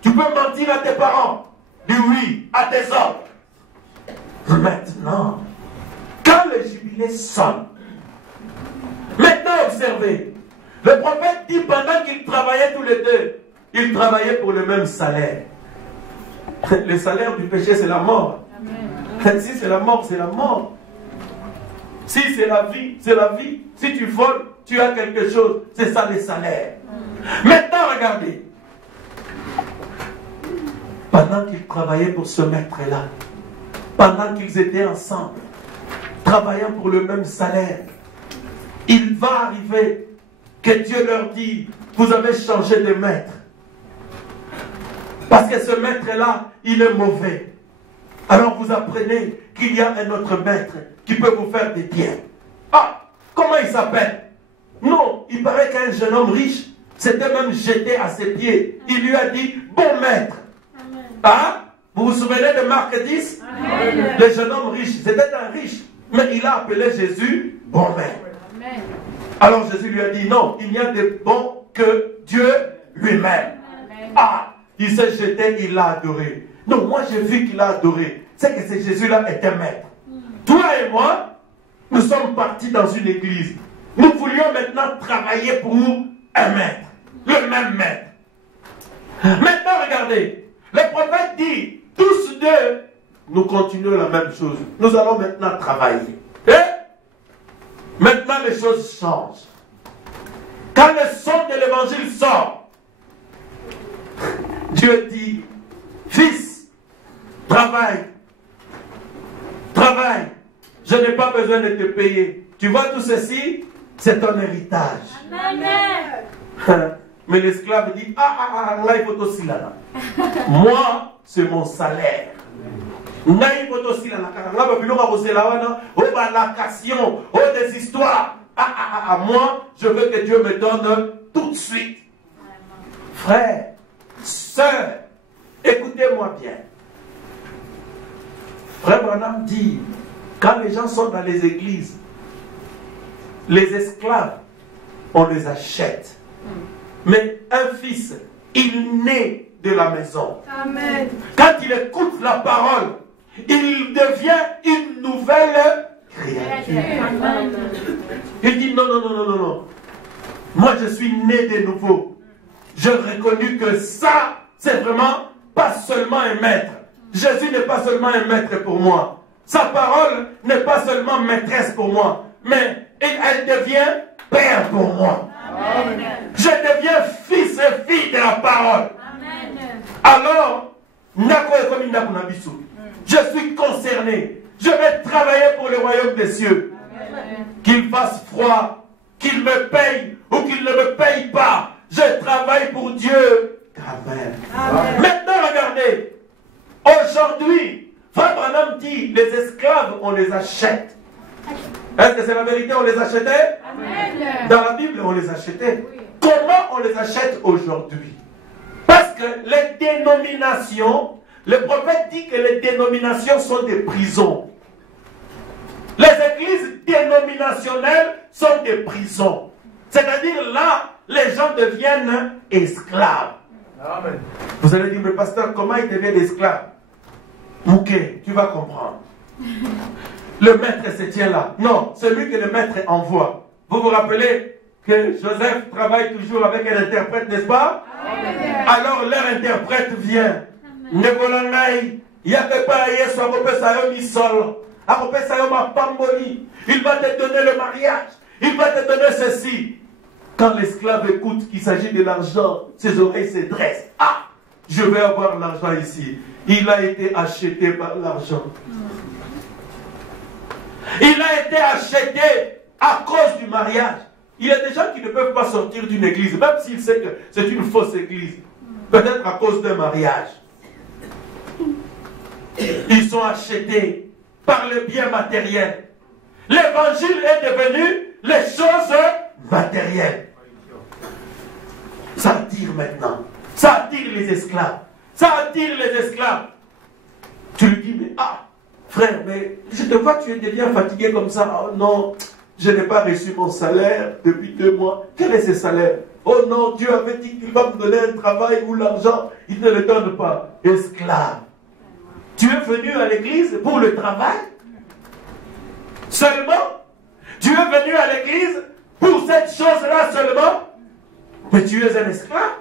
Tu peux mentir à tes parents. Dis oui à tes ordres. Maintenant, quand le jubilé sonne, maintenant observez. Le prophète dit pendant qu'ils travaillaient tous les deux, ils travaillaient pour le même salaire. Le salaire du péché, c'est la mort. Amen. Si c'est la mort, c'est la mort. Si c'est la vie, c'est la vie. Si tu voles, tu as quelque chose. C'est ça le salaire. Maintenant, regardez. Pendant qu'ils travaillaient pour ce maître-là, pendant qu'ils étaient ensemble, travaillant pour le même salaire, il va arriver que Dieu leur dit, vous avez changé de maître. Parce que ce maître-là, il est mauvais. Alors vous apprenez qu'il y a un autre maître qui peut vous faire des biens. Ah, comment il s'appelle? Non, il paraît qu'un jeune homme riche s'était même jeté à ses pieds. Il lui a dit, bon maître. Amen. Ah, vous vous souvenez de Marc 10? Amen. Le jeune homme riche, c'était un riche. Mais il a appelé Jésus, bon maître. Amen. Alors Jésus lui a dit, non, il n'y a de bon que Dieu lui-même. Ah, il s'est jeté, il l'a adoré. Non, moi j'ai vu qu'il l'a adoré. C'est que ce Jésus-là était maître. Toi et moi, nous sommes partis dans une église. Nous voulions maintenant travailler pour un maître. Le même maître. Maintenant, regardez. Le prophète dit, tous deux, nous continuons la même chose. Nous allons maintenant travailler. Et Maintenant, les choses changent. Quand le son de l'évangile sort, Dieu dit, fils, travaille, travaille, je n'ai pas besoin de te payer. Tu vois tout ceci, c'est ton héritage. Amen. Mais l'esclave dit, là, il faut aussi là. Moi, c'est mon salaire. Là, il faut aussi là. Des histoires. Moi, je veux que Dieu me donne tout de suite. Frère, sœur, écoutez-moi bien. Frère Branham dit, quand les gens sont dans les églises, les esclaves, on les achète. Mais un fils, il naît de la maison. Amen. Quand il écoute la parole, il devient une nouvelle créature. Amen. Il dit non, non, non, non, non, non. Moi, je suis né de nouveau. J'ai reconnu que ça, c'est vraiment pas seulement un maître. Jésus n'est pas seulement un maître pour moi. Sa parole n'est pas seulement maîtresse pour moi, mais elle devient père pour moi. Amen. Je deviens fils et fille de la parole. Amen. Alors, je suis concerné. Je vais travailler pour le royaume des cieux. Qu'il fasse froid, qu'il me paye ou qu'il ne me paye pas. Je travaille pour Dieu. Amen. Amen. Maintenant, regardez. Aujourd'hui, Frère Branham dit, les esclaves, on les achète. Est-ce que c'est la vérité, on les achetait? Amen. Dans la Bible, on les achetait. Oui. Comment on les achète aujourd'hui? Parce que les dénominations, le prophète dit que les dénominations sont des prisons. Les églises dénominationnelles sont des prisons. C'est-à-dire là, les gens deviennent esclaves. Amen. Vous allez dire, mais pasteur, comment ils deviennent esclaves? Mouké, tu vas comprendre. Le maître se tient là. Non, celui que le maître envoie. Vous vous rappelez que Joseph travaille toujours avec un interprète, n'est-ce pas? Amen. Alors leur interprète vient. Il va te donner le mariage. Il va te donner ceci. Quand l'esclave écoute qu'il s'agit de l'argent, ses oreilles se dressent. Ah, je vais avoir l'argent ici. Il a été acheté par l'argent. Il a été acheté à cause du mariage. Il y a des gens qui ne peuvent pas sortir d'une église, même s'ils savent que c'est une fausse église. Peut-être à cause d'un mariage. Ils sont achetés par le bien matériel. L'évangile est devenu les choses matérielles. Ça attire maintenant. Ça attire les esclaves. Ça attire les esclaves. Tu lui dis, mais frère, mais je te vois, tu deviens fatigué comme ça. Oh non, je n'ai pas reçu mon salaire depuis 2 mois. Quel est ce salaire? Oh non, Dieu avait dit qu'il va me donner un travail ou l'argent. Il ne le donne pas. Esclave. Tu es venu à l'église pour le travail? Seulement? Tu es venu à l'église pour cette chose-là seulement? Mais tu es un esclave.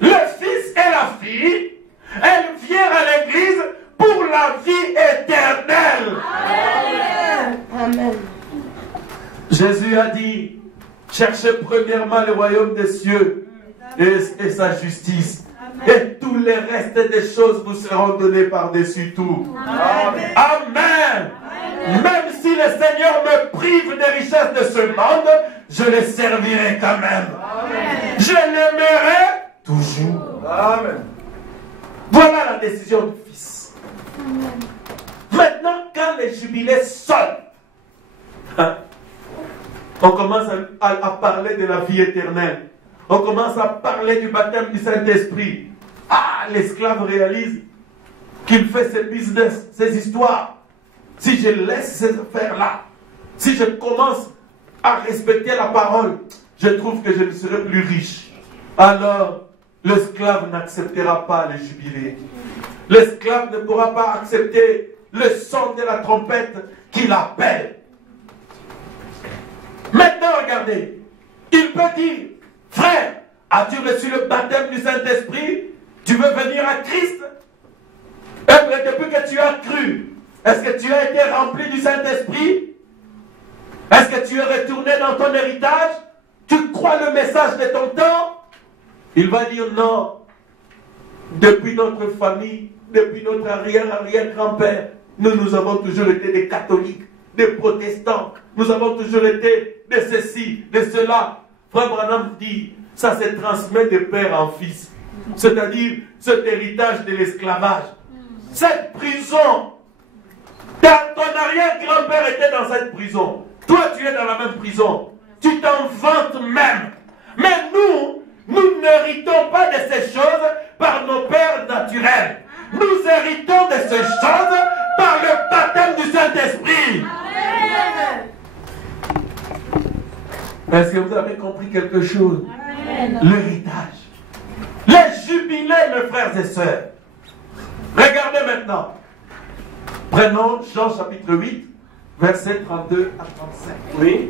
Le fils et la fille, elle vient à l'église pour la vie éternelle. Amen. Amen. Jésus a dit, cherchez premièrement le royaume des cieux et sa justice. Amen. Et tous les restes des choses vous seront donnés par-dessus tout. Amen. Amen. Amen. Même si le Seigneur me prive des richesses de ce monde, je les servirai quand même. Amen. Je l'aimerai toujours. Amen. Voilà la décision du Fils. Amen. Maintenant, quand les jubilés sonnent, on commence à parler de la vie éternelle. On commence à parler du baptême du Saint-Esprit. L'esclave réalise qu'il fait ses business, ses histoires. Si je laisse ces affaires-là, si je commence à respecter la parole, je trouve que je ne serai plus riche. Alors, l'esclave n'acceptera pas le jubilé. L'esclave ne pourra pas accepter le son de la trompette qui l'appelle. Maintenant, regardez, il peut dire, frère, as-tu reçu le baptême du Saint-Esprit? Tu veux venir à Christ? Et depuis que tu as cru, est-ce que tu as été rempli du Saint-Esprit? Est-ce que tu es retourné dans ton héritage? Tu crois le message de ton temps? Il va dire non. Depuis notre famille, depuis notre arrière-arrière-grand-père, nous avons toujours été des catholiques, des protestants. Nous avons toujours été de ceci, de cela. Frère Branham dit, ça se transmet de père en fils. C'est-à-dire cet héritage de l'esclavage. Cette prison, ton arrière-grand-père était dans cette prison. Toi, tu es dans la même prison. Tu t'en vantes même. Mais nous n'héritons pas de ces choses par nos pères naturels. Nous héritons de ces choses par le baptême du Saint-Esprit. Est-ce que vous avez compris quelque chose? L'héritage. Les jubilés, mes frères et sœurs. Regardez maintenant. Prenons Jean chapitre 8, versets 32 à 35. Oui.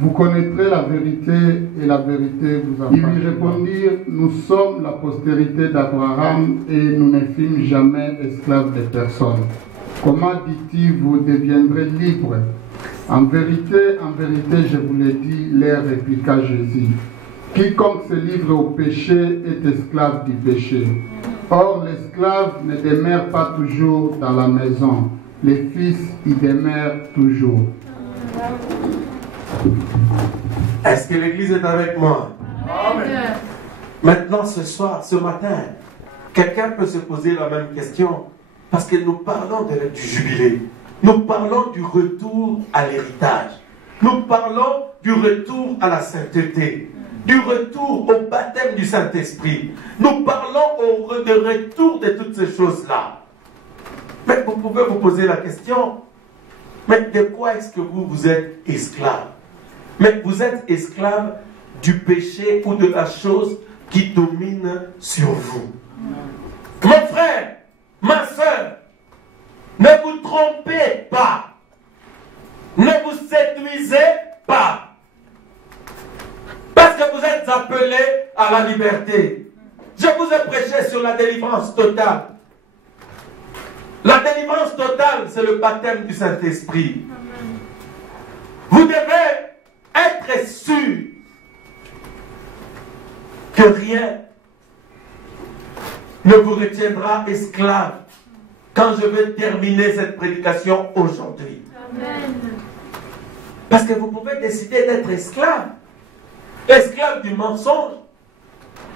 Vous connaîtrez la vérité et la vérité vous en parlera. Ils lui répondirent, nous sommes la postérité d'Abraham et nous ne fûmes jamais esclaves de personne. Comment dit-il, vous deviendrez libres? En vérité, je vous l'ai dit, leur répliqua Jésus. Quiconque se livre au péché est esclave du péché. Or, l'esclave ne demeure pas toujours dans la maison. Les fils y demeurent toujours. Est-ce que l'Église est avec moi? Amen. Maintenant, ce soir, ce matin, quelqu'un peut se poser la même question. Parce que nous parlons du jubilé. Nous parlons du retour à l'héritage. Nous parlons du retour à la sainteté. Du retour au baptême du Saint-Esprit. Nous parlons de retour de toutes ces choses-là. Mais vous pouvez vous poser la question, mais de quoi est-ce que vous êtes esclave? Mais vous êtes esclave du péché ou de la chose qui domine sur vous. Mon frère, ma soeur, ne vous trompez pas. Ne vous séduisez pas. Parce que vous êtes appelés à la liberté. Je vous ai prêché sur la délivrance totale. La délivrance totale, c'est le baptême du Saint-Esprit. Vous devez être sûr que rien ne vous retiendra esclave quand je vais terminer cette prédication aujourd'hui. Parce que vous pouvez décider d'être esclave. Esclave du mensonge.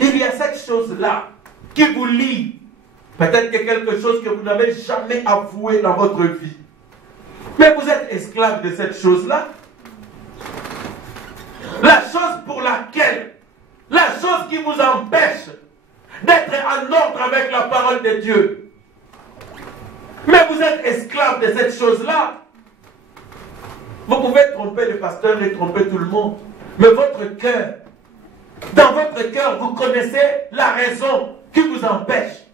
Il y a cette chose-là qui vous lie. Peut-être que quelque chose que vous n'avez jamais avoué dans votre vie. Mais vous êtes esclave de cette chose-là. La chose pour laquelle, la chose qui vous empêche d'être en ordre avec la parole de Dieu. Mais vous êtes esclave de cette chose-là. Vous pouvez tromper le pasteur et tromper tout le monde. Mais votre cœur, dans votre cœur, vous connaissez la raison qui vous empêche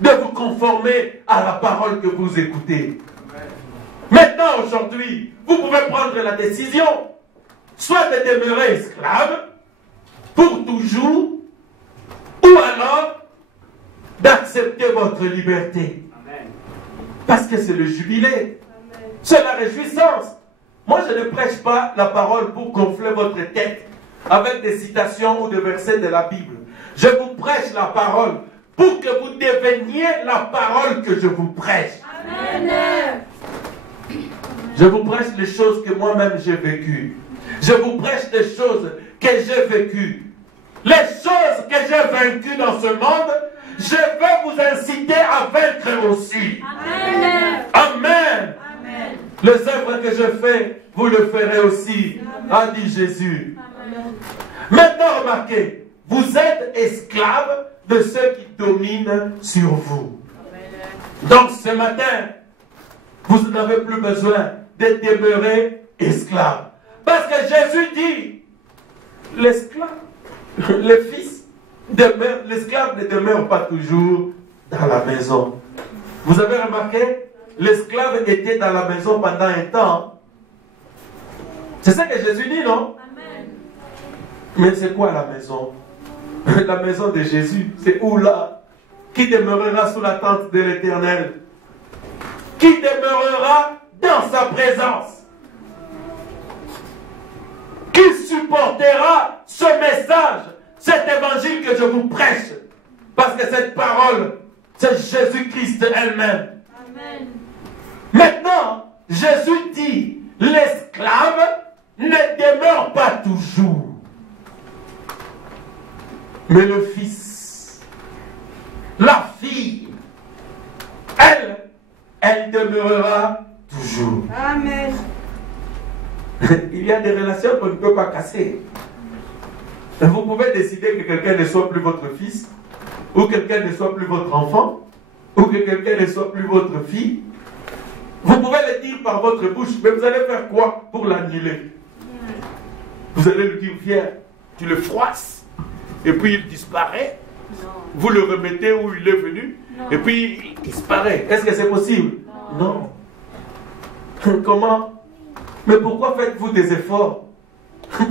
de vous conformer à la parole que vous écoutez. Maintenant, aujourd'hui, vous pouvez prendre la décision, soit de demeurer esclave, pour toujours, ou alors d'accepter votre liberté. Parce que c'est le jubilé, c'est la réjouissance. Moi, je ne prêche pas la parole pour gonfler votre tête avec des citations ou des versets de la Bible. Je vous prêche la parole pour que vous deveniez la parole que je vous prêche. Amen. Je vous prêche les choses que moi-même j'ai vécues. Je vous prêche des choses que j'ai vécues. Les choses que j'ai vaincues dans ce monde, je vais vous inciter à vaincre aussi. Amen. Amen. Amen. Les œuvres que je fais, vous le ferez aussi, a dit Jésus. Amen. Maintenant, remarquez, vous êtes esclaves de ceux qui dominent sur vous. Donc ce matin, vous n'avez plus besoin de demeurer esclave. Parce que Jésus dit, l'esclave, le fils, l'esclave ne demeure pas toujours dans la maison. Vous avez remarqué, l'esclave était dans la maison pendant un temps. C'est ça que Jésus dit, non? Amen. Mais c'est quoi la maison? La maison de Jésus, c'est où là? Qui demeurera sous la tente de l'Éternel? Qui demeurera dans sa présence? portera ce message, cet évangile que je vous prêche. Parce que cette parole, c'est Jésus-Christ elle-même. Amen. Maintenant, Jésus dit, l'esclave ne demeure pas toujours. Mais le fils, la fille, elle demeurera toujours. Amen. Il y a des relations qu'on ne peut pas casser. Vous pouvez décider que quelqu'un ne soit plus votre fils, ou quelqu'un ne soit plus votre enfant, ou que quelqu'un ne soit plus votre fille. Vous pouvez le dire par votre bouche, mais vous allez faire quoi pour l'annuler? Vous allez lui dire, viens, tu le froisses, et puis il disparaît. Non. Vous le remettez où il est venu, Non. et puis il disparaît. Est-ce que c'est possible? Non. Comment? Mais pourquoi faites-vous des efforts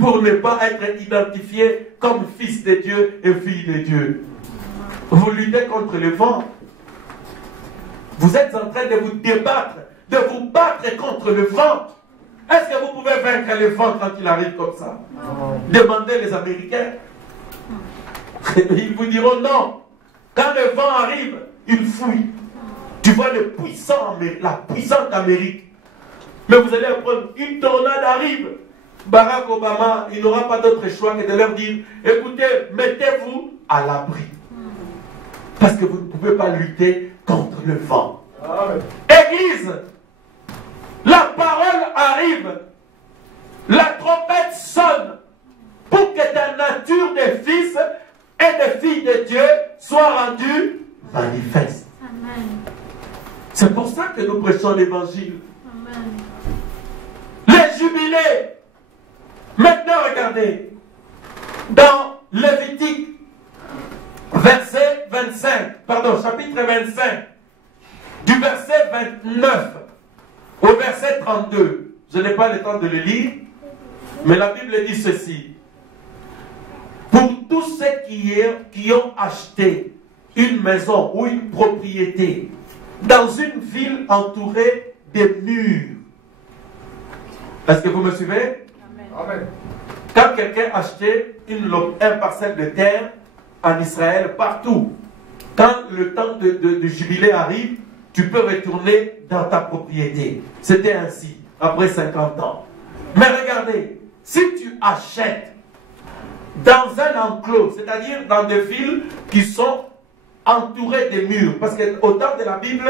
pour ne pas être identifié comme fils de Dieu et fille de Dieu? Vous luttez contre le vent. Vous êtes en train de vous débattre, de vous battre contre le vent. Est-ce que vous pouvez vaincre le vent quand il arrive comme ça? Demandez les Américains. Ils vous diront non. Quand le vent arrive, il fouille. Tu vois la puissante Amérique. Mais vous allez apprendre, une tornade arrive. Barack Obama, il n'aura pas d'autre choix que de leur dire, écoutez, mettez-vous à l'abri. Parce que vous ne pouvez pas lutter contre le vent. Amen. Église, la parole arrive. La trompette sonne pour que ta nature de fils et de fille de Dieu soit rendue manifeste. Amen. C'est pour ça que nous prêchons l'évangile. Amen. Les jubilés. Maintenant, regardez. Dans Lévitique, chapitre 25, du verset 29 au verset 32. Je n'ai pas le temps de le lire, mais la Bible dit ceci. Pour tous ceux qui ont acheté une maison ou une propriété dans une ville entourée de murs. Est-ce que vous me suivez? Amen. Quand quelqu'un achetait un parcelle de terre en Israël, partout, quand le temps de jubilé arrive, tu peux retourner dans ta propriété. C'était ainsi, après 50 ans. Mais regardez, si tu achètes dans un enclos, c'est-à-dire dans des villes qui sont entourées de murs, parce qu'au temps de la Bible,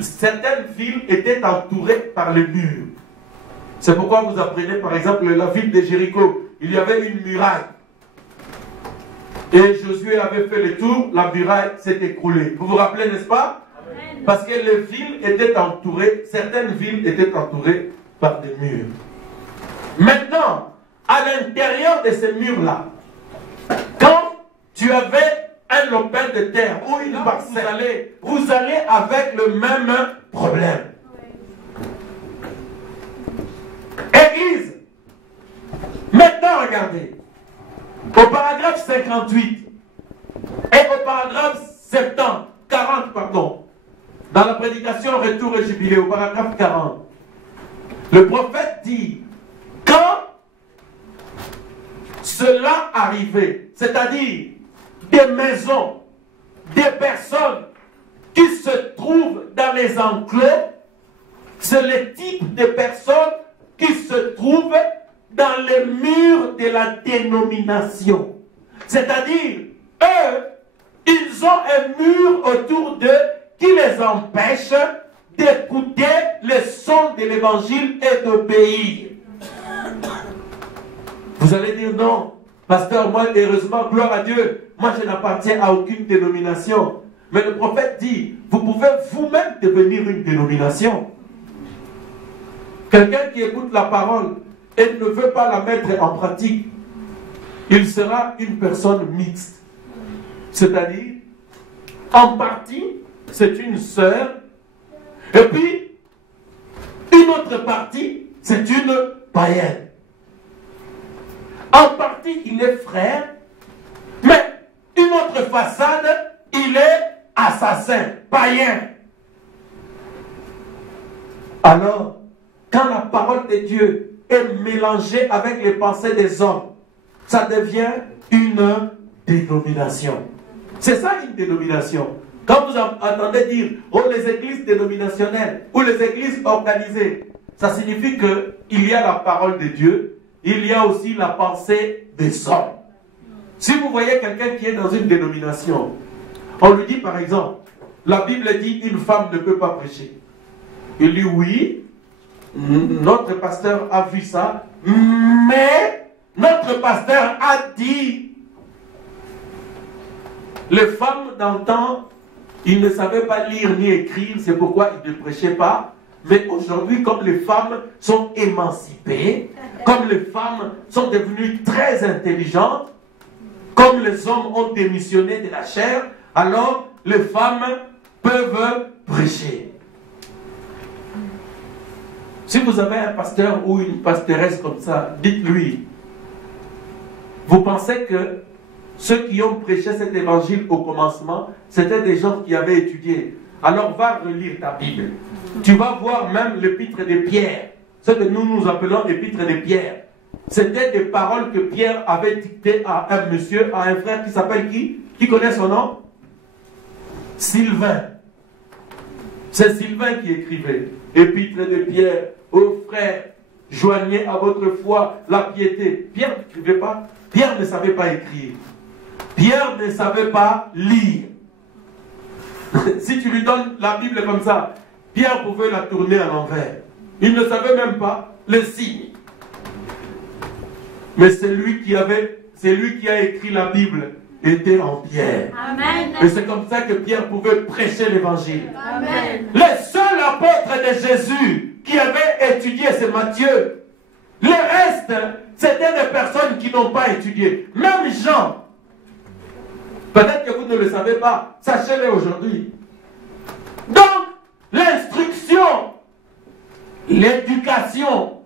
certaines villes étaient entourées par les murs. C'est pourquoi vous apprenez par exemple la ville de Jéricho. Il y avait une muraille. Et Josué avait fait le tour, la muraille s'est écroulée. Vous vous rappelez, n'est-ce pas? Amen. Parce que les villes étaient entourées, certaines villes étaient entourées par des murs. Maintenant, à l'intérieur de ces murs-là, quand tu avais un lopin de terre ou une parcelle, vous allez avec le même problème. Église, maintenant regardez, au paragraphe 58 et au paragraphe 40, dans la prédication Retour et Jubilé, au paragraphe 40, le prophète dit, quand cela arrivait, c'est-à-dire des maisons, des personnes qui se trouvent dans les enclos, c'est le type de personnes qui se trouvent dans les murs de la dénomination. C'est-à-dire, eux, ils ont un mur autour d'eux qui les empêche d'écouter le son de l'évangile et d'obéir. Vous allez dire non, pasteur, moi, heureusement, gloire à Dieu, moi je n'appartiens à aucune dénomination. Mais le prophète dit, vous pouvez vous-même devenir une dénomination. Quelqu'un qui écoute la parole et ne veut pas la mettre en pratique, il sera une personne mixte. C'est-à-dire, en partie, c'est une sœur, et puis, une autre partie, c'est une païenne. En partie, il est frère, mais une autre façade, il est assassin, païen. Alors, quand la parole de Dieu est mélangée avec les pensées des hommes, ça devient une dénomination. C'est ça une dénomination. Quand vous entendez dire, oh, les églises dénominationnelles ou les églises organisées, ça signifie qu'il y a la parole de Dieu, il y a aussi la pensée des hommes. Si vous voyez quelqu'un qui est dans une dénomination, on lui dit par exemple, la Bible dit une femme ne peut pas prêcher. Il dit oui, notre pasteur a vu ça, mais notre pasteur a dit, les femmes d'antan, ils ne savaient pas lire ni écrire, c'est pourquoi ils ne prêchaient pas. Mais aujourd'hui, comme les femmes sont émancipées, comme les femmes sont devenues très intelligentes, comme les hommes ont démissionné de la chair, alors les femmes peuvent prêcher. Si vous avez un pasteur ou une pastoresse comme ça, dites-lui, vous pensez que ceux qui ont prêché cet évangile au commencement, c'était des gens qui avaient étudié. Alors va relire ta Bible. Tu vas voir même l'épître de Pierre. Ce que nous appelons l'épître de Pierre. C'était des paroles que Pierre avait dictées à un monsieur, à un frère qui s'appelle qui? Qui connaît son nom? Sylvain. C'est Sylvain qui écrivait. Épître de Pierre, ô frères, joignez à votre foi la piété. Pierre n'écrivait pas. Pierre ne savait pas écrire. Pierre ne savait pas lire. Si tu lui donnes la Bible comme ça, Pierre pouvait la tourner à l'envers. Il ne savait même pas les signes. Mais c'est lui qui a écrit la Bible était en Pierre. Amen. Et c'est comme ça que Pierre pouvait prêcher l'évangile. Le seul apôtre de Jésus qui avait étudié, c'est Matthieu. Le reste, c'était des personnes qui n'ont pas étudié. Même Jean. Peut-être que vous ne le savez pas. Sachez-le aujourd'hui. Donc, l'instruction, l'éducation,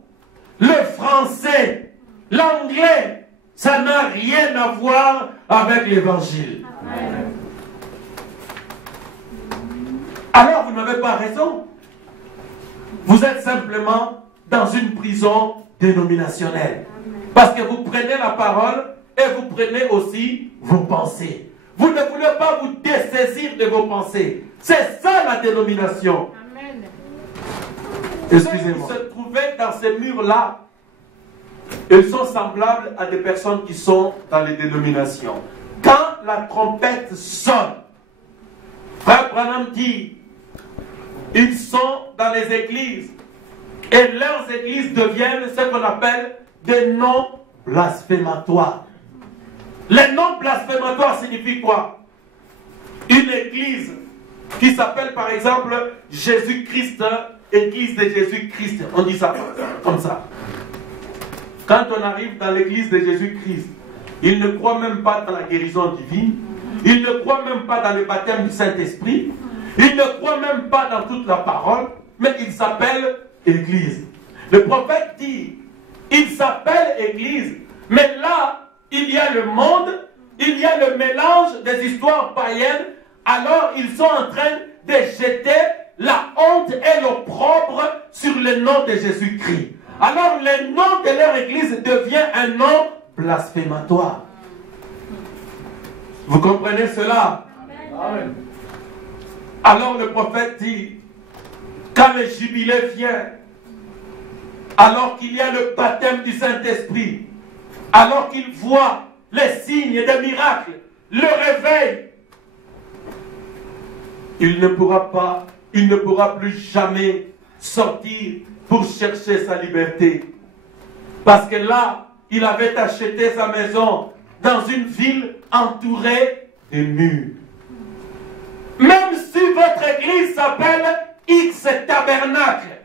le français, l'anglais, ça n'a rien à voir avec l'évangile. Alors, vous n'avez pas raison. Vous êtes simplement dans une prison dénominationnelle. Parce que vous prenez la parole et vous prenez aussi vos pensées. Vous ne voulez pas vous dessaisir de vos pensées. C'est ça la dénomination. Excusez-moi. Ceux qui se trouvaient dans ces murs-là, ils sont semblables à des personnes qui sont dans les dénominations. Quand la trompette sonne, Frère Branham dit, ils sont dans les églises et leurs églises deviennent ce qu'on appelle des noms blasphématoires. Les noms blasphématoires signifient quoi? Une église qui s'appelle par exemple Jésus-Christ, église de Jésus-Christ. On dit ça comme ça. Quand on arrive dans l'église de Jésus-Christ, ils ne croient même pas dans la guérison divine. Ils ne croient même pas dans le baptême du Saint-Esprit. Ils ne croient même pas dans toute la parole. Mais ils s'appellent église. Le prophète dit, il s'appelle église. Mais là, il y a le monde, il y a le mélange des histoires païennes. Alors ils sont en train de jeter la honte et l'opprobre sur le nom de Jésus-Christ. Alors le nom de leur église devient un nom blasphématoire. Vous comprenez cela? Amen. Alors le prophète dit, quand le jubilé vient, alors qu'il y a le baptême du Saint-Esprit, alors qu'il voit les signes des miracles, le réveil, il ne pourra plus jamais sortir pour chercher sa liberté. Parce que là, il avait acheté sa maison dans une ville entourée de murs. Même si votre église s'appelle X Tabernacle,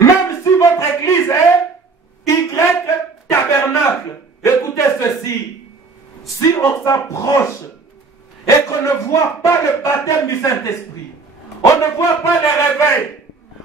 même si votre église est Y Tabernacle, écoutez ceci, si on s'approche et qu'on ne voit pas le baptême du Saint-Esprit, on ne voit pas le réveil,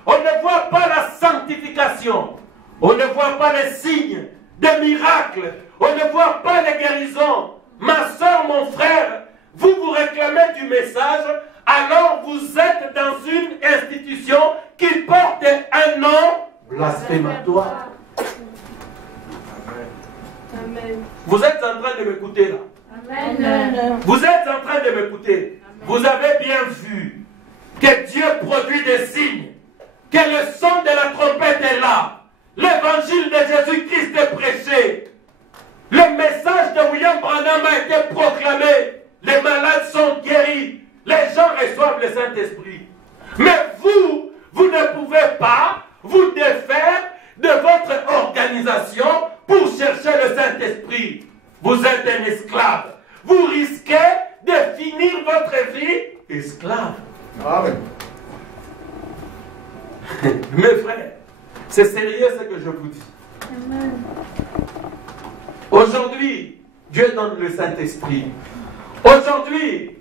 on ne voit pas la sanctification, on ne voit pas les signes, des miracles, on ne voit pas les guérisons, ma soeur, mon frère, vous vous réclamez du message, alors vous êtes dans une institution qui porte un nom blasphématoire. Amen. Vous êtes en train de m'écouter là. Amen. Vous êtes en train de m'écouter. Vous avez bien vu que Dieu produit des signes, que le son de la trompette est là. L'évangile de Jésus-Christ est prêché. Le message de William Branham a été proclamé. Les malades sont guéris. Les gens reçoivent le Saint-Esprit. Mais vous, vous ne pouvez pas vous défaire de votre organisation pour chercher le Saint-Esprit. Vous êtes un esclave. Vous risquez de finir votre vie esclave. Amen. Mes frères, c'est sérieux ce que je vous dis. Amen. Aujourd'hui, Dieu donne le Saint-Esprit. Aujourd'hui,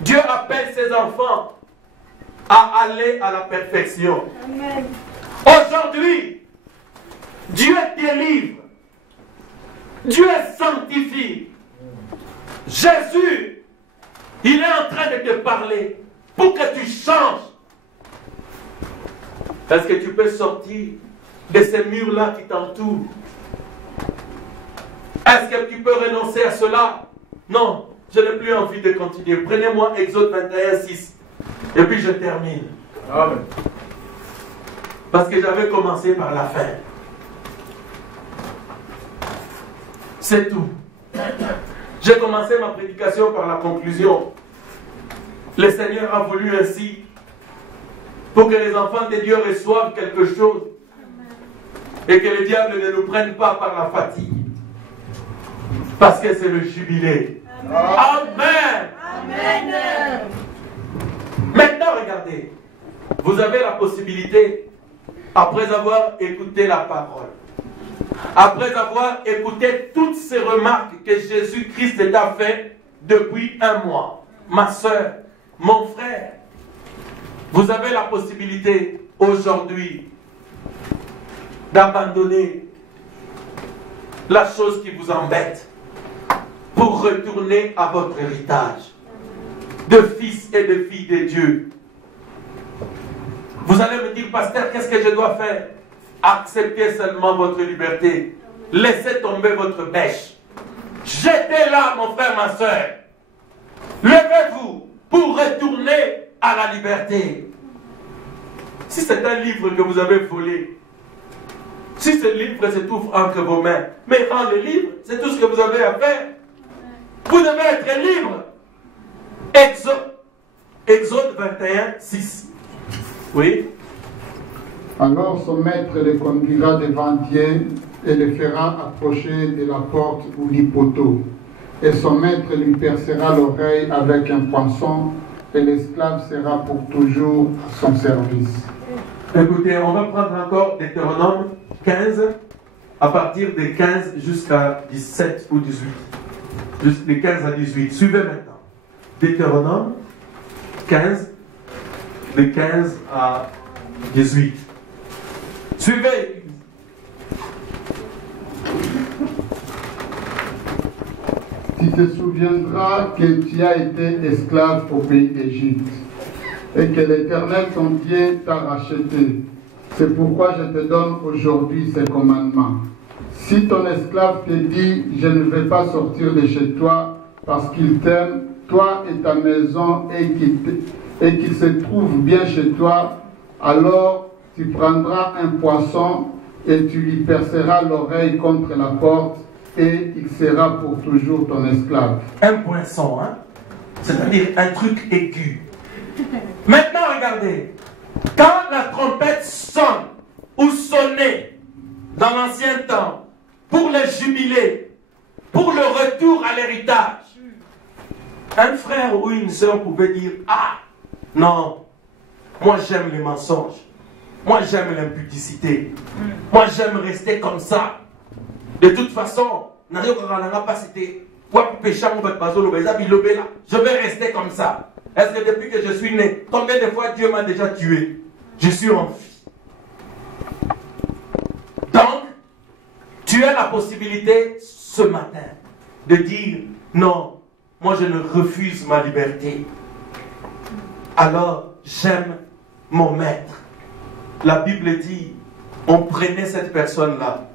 Dieu appelle ses enfants à aller à la perfection. Amen. Aujourd'hui, Dieu délivre. Dieu sanctifie. Jésus, il est en train de te parler pour que tu changes. Est-ce que tu peux sortir de ces murs-là qui t'entourent? Est-ce que tu peux renoncer à cela? Non, je n'ai plus envie de continuer. Prenez-moi Exode 21, 6. Et puis je termine. Amen. Parce que j'avais commencé par la fin. C'est tout. J'ai commencé ma prédication par la conclusion. Le Seigneur a voulu ainsi pour que les enfants de Dieu reçoivent quelque chose et que le diable ne nous prenne pas par la fatigue. Parce que c'est le jubilé. Amen. Amen. Maintenant, regardez. Vous avez la possibilité, après avoir écouté la parole, après avoir écouté toutes ces remarques que Jésus-Christ t'a fait depuis un mois, ma soeur, mon frère, vous avez la possibilité aujourd'hui d'abandonner la chose qui vous embête pour retourner à votre héritage de fils et de filles de Dieu. Vous allez me dire, pasteur, qu'est-ce que je dois faire? Acceptez seulement votre liberté. Laissez tomber votre bêche. Jetez-la, mon frère, ma soeur. Levez-vous pour retourner à la liberté. Si c'est un livre que vous avez volé, si ce livre se trouve entre vos mains, mais rends le livre, c'est tout ce que vous avez à faire. Vous devez être libre. Exode 21, 6. Oui. Alors son maître le conduira devant Dieu et le fera approcher de la porte ou du poteau. Et son maître lui percera l'oreille avec un poinçon, et l'esclave sera pour toujours à son service. Écoutez, on va prendre encore Deutéronome 15, à partir de 15 jusqu'à 17 ou 18. Juste de 15 à 18. Suivez maintenant. Deutéronome 15, de 15 à 18. Suivez. Tu te souviendras que tu as été esclave au pays d'Égypte et que l'Éternel ton Dieu t'a racheté. C'est pourquoi je te donne aujourd'hui ces commandements. Si ton esclave te dit « Je ne vais pas sortir de chez toi parce qu'il t'aime, toi et ta maison, et qu'il se trouve bien chez toi, alors tu prendras un poisson et tu lui perceras l'oreille contre la porte et il sera pour toujours ton esclave. » Un poinçon, hein? C'est-à-dire un truc aigu. Maintenant, regardez. Quand la trompette sonne ou sonnait dans l'ancien temps pour le jubilé, pour le retour à l'héritage, un frère ou une sœur pouvait dire « Ah, non, moi j'aime les mensonges, moi j'aime l'impudicité, moi j'aime rester comme ça. De toute façon, je vais rester comme ça. Est-ce que depuis que je suis né, combien de fois Dieu m'a déjà tué? Je suis en vie. Donc, tu as la possibilité ce matin de dire non, moi je ne refuse ma liberté. Alors, j'aime mon maître. La Bible dit, on prenait cette personne-là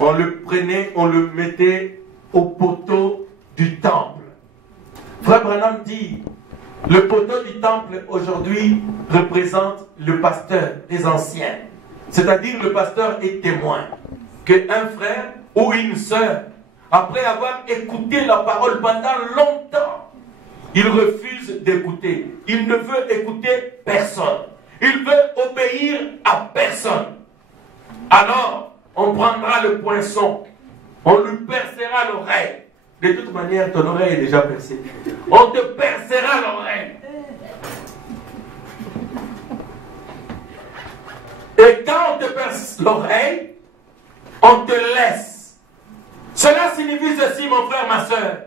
on le prenait, on le mettait au poteau du temple. Frère Branham dit, le poteau du temple aujourd'hui représente le pasteur des anciens. C'est-à-dire le pasteur est témoin qu'un frère ou une sœur, après avoir écouté la parole pendant longtemps, il refuse d'écouter. Il ne veut écouter personne. Il veut obéir à personne. Alors, on prendra le poinçon, on lui percera l'oreille. De toute manière, ton oreille est déjà percée. On te percera l'oreille. Et quand on te perce l'oreille, on te laisse. Cela signifie ceci, mon frère, ma soeur,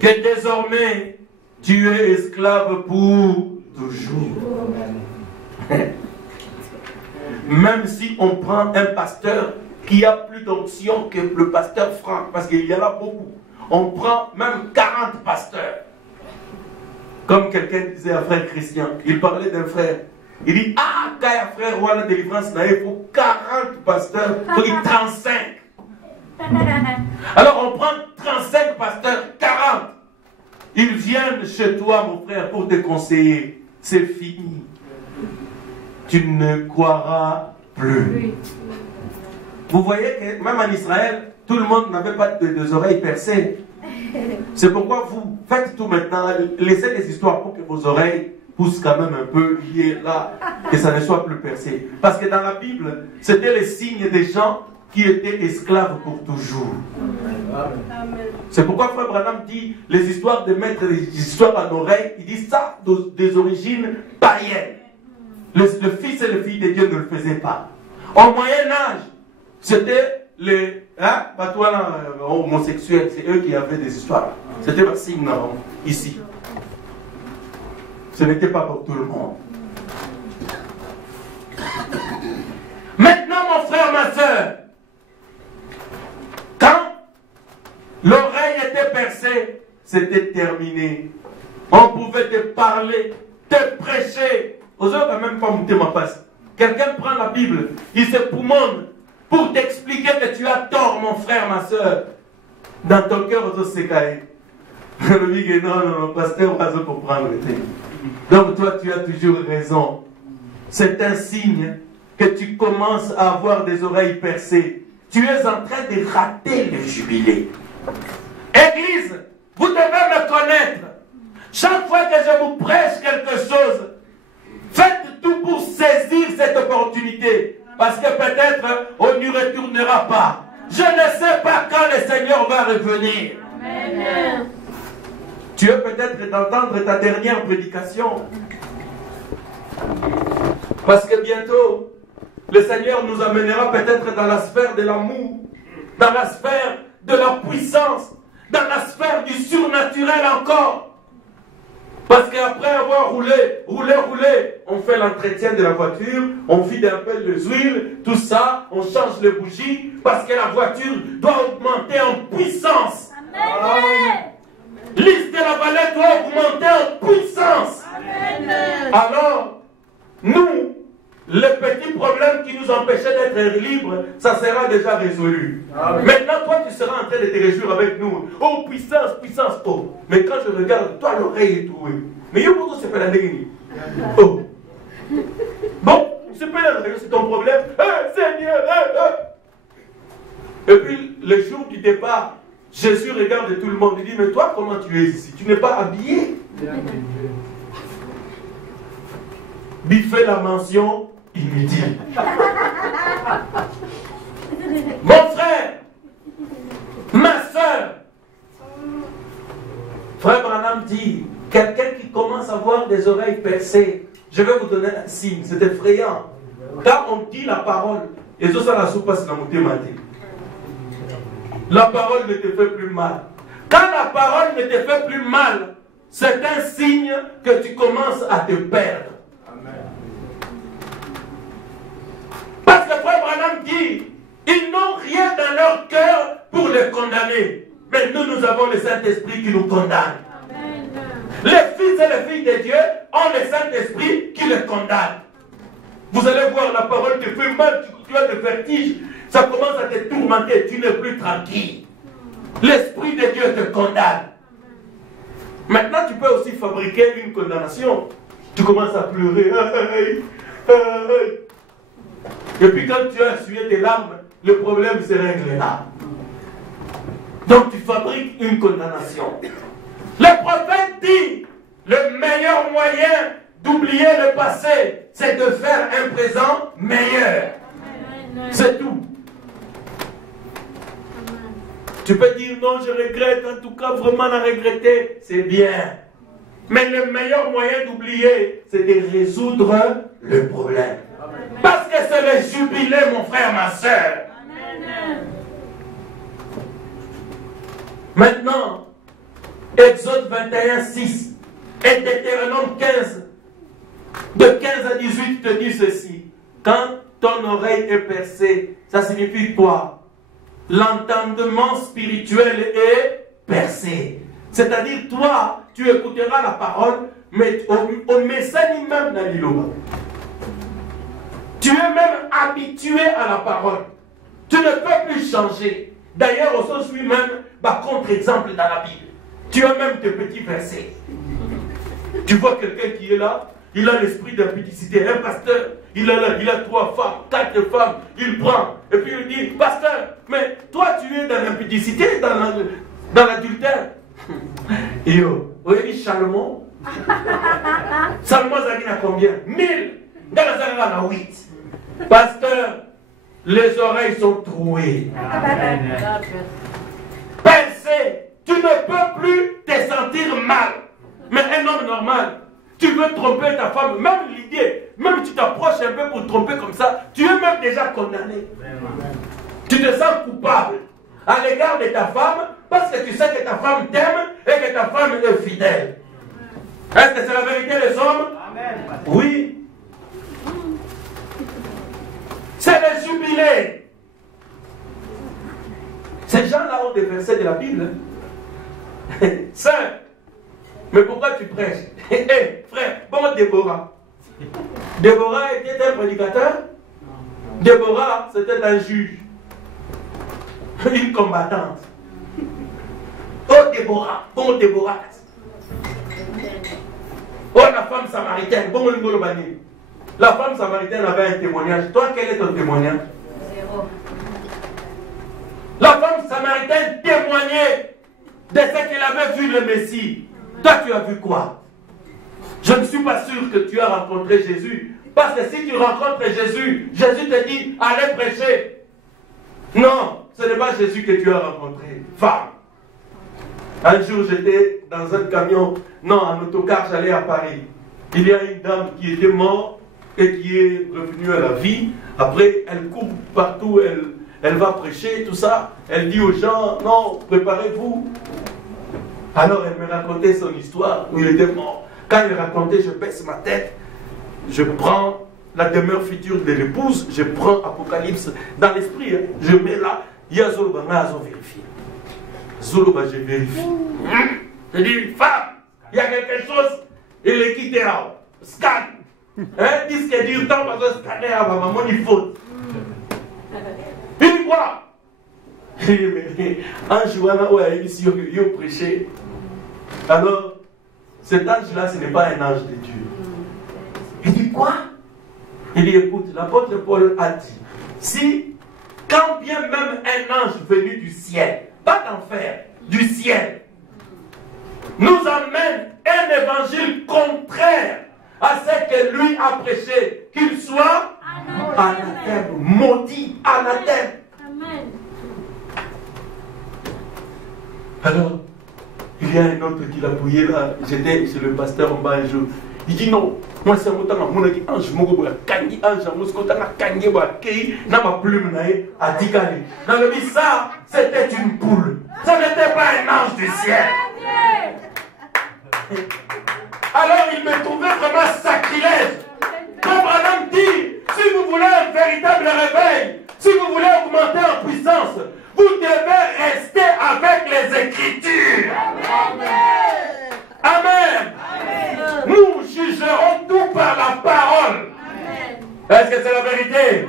que désormais, tu es esclave pour toujours. Même si on prend un pasteur qui a plus d'onction que le pasteur Franck, parce qu'il y en a beaucoup. On prend même 40 pasteurs. Comme quelqu'un disait à frère Christian, il parlait d'un frère. Il dit, ah, quand il y a frère roi la délivrance, il faut 40 pasteurs, il faut 35. Alors on prend 35 pasteurs, 40. Ils viennent chez toi, mon frère, pour te conseiller. C'est fini. Tu ne croiras plus. Vous voyez que même en Israël, tout le monde n'avait pas des oreilles percées. C'est pourquoi vous faites tout maintenant. Laissez des histoires pour que vos oreilles poussent quand même un peu liées là, que ça ne soit plus percé. Parce que dans la Bible, c'était les signes des gens qui étaient esclaves pour toujours. C'est pourquoi Frère Branham dit les histoires de mettre les histoires à l'oreille, il dit ça des origines païennes. Le fils et la fille de Dieu ne le faisaient pas. Au Moyen-Âge, c'était les homosexuels, c'est eux qui avaient des histoires. C'était un signe ici. Ce n'était pas pour tout le monde. Maintenant, mon frère, ma soeur, quand l'oreille était percée, c'était terminé. On pouvait te parler, te prêcher. Aux autres, on ne va même pas monter ma passe. Quelqu'un prend la Bible, il se poumonne pour t'expliquer que tu as tort, mon frère, ma soeur. Dans ton cœur, on se caille. Non, pasteur, on va se comprendre. Donc toi, tu as toujours raison. C'est un signe que tu commences à avoir des oreilles percées. Tu es en train de rater le jubilé. Église, vous devez me connaître. Chaque fois que je vous prêche quelque chose, faites tout pour saisir cette opportunité. Parce que peut-être on n'y retournera pas. Je ne sais pas quand le Seigneur va revenir. Amen. Tu es peut-être d'entendre ta dernière prédication. Parce que bientôt, le Seigneur nous amènera peut-être dans la sphère de l'amour, dans la sphère de la puissance, dans la sphère du surnaturel encore. Parce qu'après avoir roulé, on fait l'entretien de la voiture, on vide un peu les huiles, tout ça, on change les bougies, parce que la voiture doit augmenter en puissance. Amen. L'île de la vallée doit augmenter en puissance. Amen. Alors, nous, le petit problème qui nous empêchait d'être libres, ça sera déjà résolu. Amen. Maintenant, toi, tu seras en train de te réjouir avec nous. Oh, puissance, puissance, oh. Mais quand je regarde, toi, l'oreille est trouée. Mais yo, pourquoi c'est pas la déguenille? Oh. Bon, c'est pas la déguenille, c'est ton problème. Hey, Seigneur, Et puis, le jour du départ, Jésus regarde tout le monde et dit, mais toi, comment tu es ici? Tu n'es pas habillé? Biffez la mention inutile. Mon frère, ma soeur, Frère Branham dit, quelqu'un qui commence à avoir des oreilles percées, je vais vous donner un signe, c'est effrayant. Quand on dit la parole, et ça la soupe passe dans mon thématique. La parole ne te fait plus mal. Quand la parole ne te fait plus mal, c'est un signe que tu commences à te perdre. Parce que Frère Branham dit, ils n'ont rien dans leur cœur pour les condamner. Mais nous avons le Saint-Esprit qui nous condamne. Amen. Les fils et les filles de Dieu ont le Saint-Esprit qui les condamne. Vous allez voir, la parole te fait mal, tu as des vertiges. ça commence à te tourmenter, tu n'es plus tranquille. L'Esprit de Dieu te condamne. Maintenant, tu peux aussi fabriquer une condamnation. Tu commences à pleurer. Et puis quand tu as essuyé tes larmes, le problème se règle là. Donc tu fabriques une condamnation. Le prophète dit, le meilleur moyen d'oublier le passé, c'est de faire un présent meilleur. C'est tout. Tu peux dire non, je regrette, en tout cas vraiment la regretter, c'est bien. Mais le meilleur moyen d'oublier, c'est de résoudre le problème. Parce que c'est le jubilé, mon frère, ma soeur. Maintenant, Exode 21, 6 et Deutéronome 15, de 15 à 18 te dit ceci. Quand ton oreille est percée, ça signifie quoi? L'entendement spirituel est percé. C'est-à-dire, toi, tu écouteras la parole, mais au message même dans l'îlot. Tu es même habitué à la parole. Tu ne peux plus changer. D'ailleurs, au sens lui-même, contre-exemple dans la Bible. Tu as même tes petits versets. Tu vois quelqu'un qui est là, il a l'esprit d'impudicité. Un pasteur, il est là, il a 3 femmes, 4 femmes, il prend. Et puis il dit, pasteur, mais toi tu es dans l'impudicité, dans l'adultère. Et yo, vous avez dit Salomon? Salomon, ça dit combien? 1000. Dans la Zara, on a 8. Pasteur, les oreilles sont trouées. Pensez, tu ne peux plus te sentir mal. Mais un homme normal, tu veux tromper ta femme, même l'idée, même tu t'approches un peu pour tromper comme ça, tu es même déjà condamné. Tu te sens coupable à l'égard de ta femme parce que tu sais que ta femme t'aime et que ta femme est fidèle. Est-ce que c'est la vérité les hommes? Oui. C'est le jubilé. Ces gens-là ont des versets de la Bible. Saint, mais pourquoi tu prêches? Frère, bon Déborah. Déborah était un prédicateur. Déborah, c'était un juge. Une combattante. Oh Déborah, bon Déborah. Oh la femme samaritaine, bon Ngolobani. La femme samaritaine avait un témoignage. Toi, quel est ton témoignage? Zéro. La femme samaritaine témoignait de ce qu'elle avait vu le Messie. Toi, tu as vu quoi? Je ne suis pas sûr que tu as rencontré Jésus. Parce que si tu rencontres Jésus, Jésus te dit, allez prêcher. Non, ce n'est pas Jésus que tu as rencontré. Femme. Un jour, j'étais dans un camion, non, en autocar, j'allais à Paris. Il y a une dame qui était morte et qui est revenue à la vie. Après, elle court partout, elle va prêcher, tout ça. Elle dit aux gens, non, préparez-vous. Alors, elle me racontait son histoire où il était mort. Quand il racontait, je baisse ma tête. Je prends la demeure future de l'épouse, je prends Apocalypse dans l'esprit. Hein. Je mets là, il y a Zoloba, vérifié. Zoloba, je vérifie. Je dis, femme, il y a quelque chose, il est quitté là. Scanne. Hein, disque dur, tant parce que scanner à maman, il faut. Il dit quoi? Un jour, il a prêché. Alors, cet ange-là, ce n'est pas un ange de Dieu. Il dit quoi? Il dit, écoute, l'apôtre Paul a dit, si, quand bien même un ange venu du ciel, pas d'enfer, du ciel, nous amène un évangile contraire à ce que lui a prêché, qu'il soit anathème, maudit, anathème. Amen. Alors, il y a un autre qui l'a pouillé là, j'étais chez le pasteur en bas un jour. Il dit non, moi c'est un mot mon ange, mon kangi ange, mon kangi kei, n'a ma plume à Dikali. Dans le dit ça, c'était une poule. Ça n'était pas un ange du ciel. Alors il me trouvait vraiment sacrilège. Comme Adam dit, si vous voulez un véritable réveil, si vous voulez augmenter en puissance, vous devez rester avec les Écritures. Amen. Amen. Amen. Nous jugerons tout par la parole. Est-ce que c'est la vérité?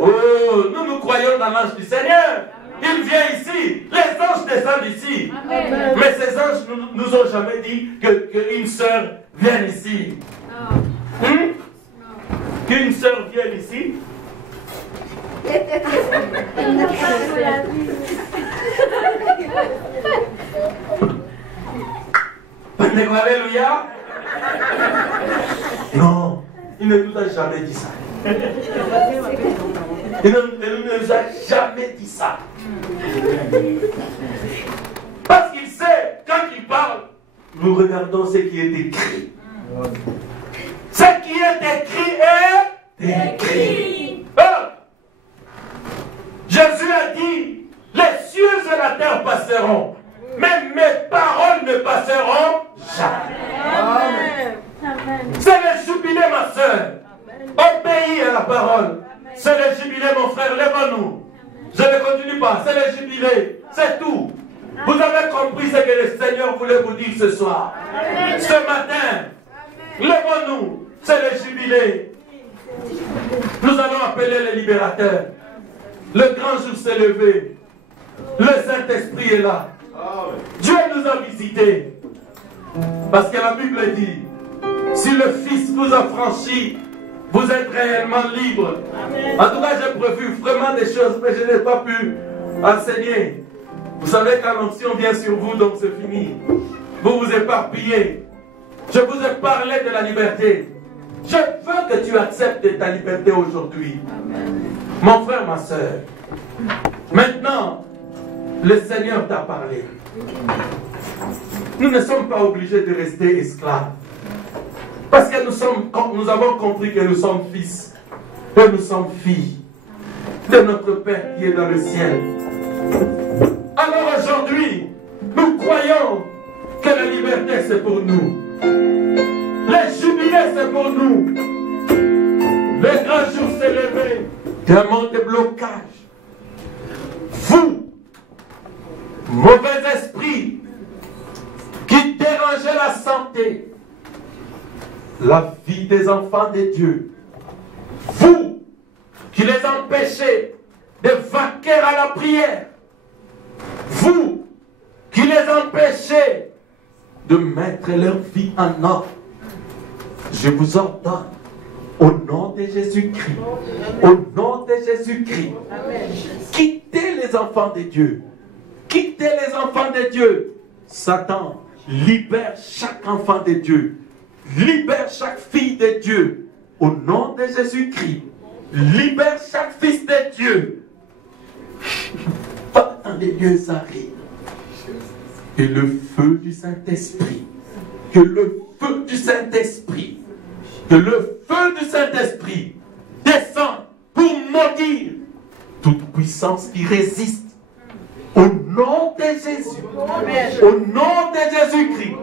Oh, nous croyons dans l'ange du Seigneur. Il vient ici. Les anges descendent ici. Amen. Mais ces anges nous ont jamais dit qu'une sœur vienne ici. Qu'une sœur vienne ici. Alléluia. Non, il ne nous a jamais dit ça. Il ne nous a jamais dit ça. Parce qu'il sait, quand il parle, nous regardons ce qui est écrit. Ce qui est écrit est écrit. Jésus a dit, les cieux et la terre passeront, mais mes paroles ne passeront jamais. Amen. C'est le jubilé, ma soeur. Obéis à la parole. C'est le jubilé, mon frère. Lève-nous. Je ne continue pas. C'est le jubilé. C'est tout. Vous avez compris ce que le Seigneur voulait vous dire ce soir. Ce matin. Lève-nous. C'est le jubilé. Nous allons appeler les libérateurs. Le grand jour s'est levé. Le Saint-Esprit est là. Dieu nous a visités. Parce que la Bible dit, si le Fils vous a franchi, vous êtes réellement libre. En tout cas, j'ai prévu vraiment des choses, mais je n'ai pas pu enseigner. Vous savez quand l'onction vient sur vous, donc c'est fini. Vous vous éparpillez. Je vous ai parlé de la liberté. Je veux que tu acceptes ta liberté aujourd'hui. Mon frère, ma soeur. Maintenant, le Seigneur t'a parlé. Nous ne sommes pas obligés de rester esclaves. Parce que nous avons compris que nous sommes fils et nous sommes filles de notre Père qui est dans le ciel. Alors aujourd'hui, nous croyons que la liberté c'est pour nous. Le jubilé c'est pour nous. Le grand jour s'est levé. Un monde de blocage. Vous, mauvais esprit, qui dérangez la santé, la vie des enfants de Dieu. Vous qui les empêchez de vaquer à la prière. Vous qui les empêchez de mettre leur vie en ordre. Je vous ordonne, au nom de Jésus-Christ, au nom de Jésus-Christ, quittez les enfants de Dieu. Quittez les enfants de Dieu. Satan, libère chaque enfant de Dieu. Libère chaque fille de Dieu. Au nom de Jésus-Christ. Libère chaque fils de Dieu. Pas dans les lieux arides. Et le feu du Saint-Esprit. Que le feu du Saint-Esprit. Que le feu du Saint-Esprit descend pour maudire toute puissance qui résiste. Au nom de Jésus. Au nom de Jésus-Christ.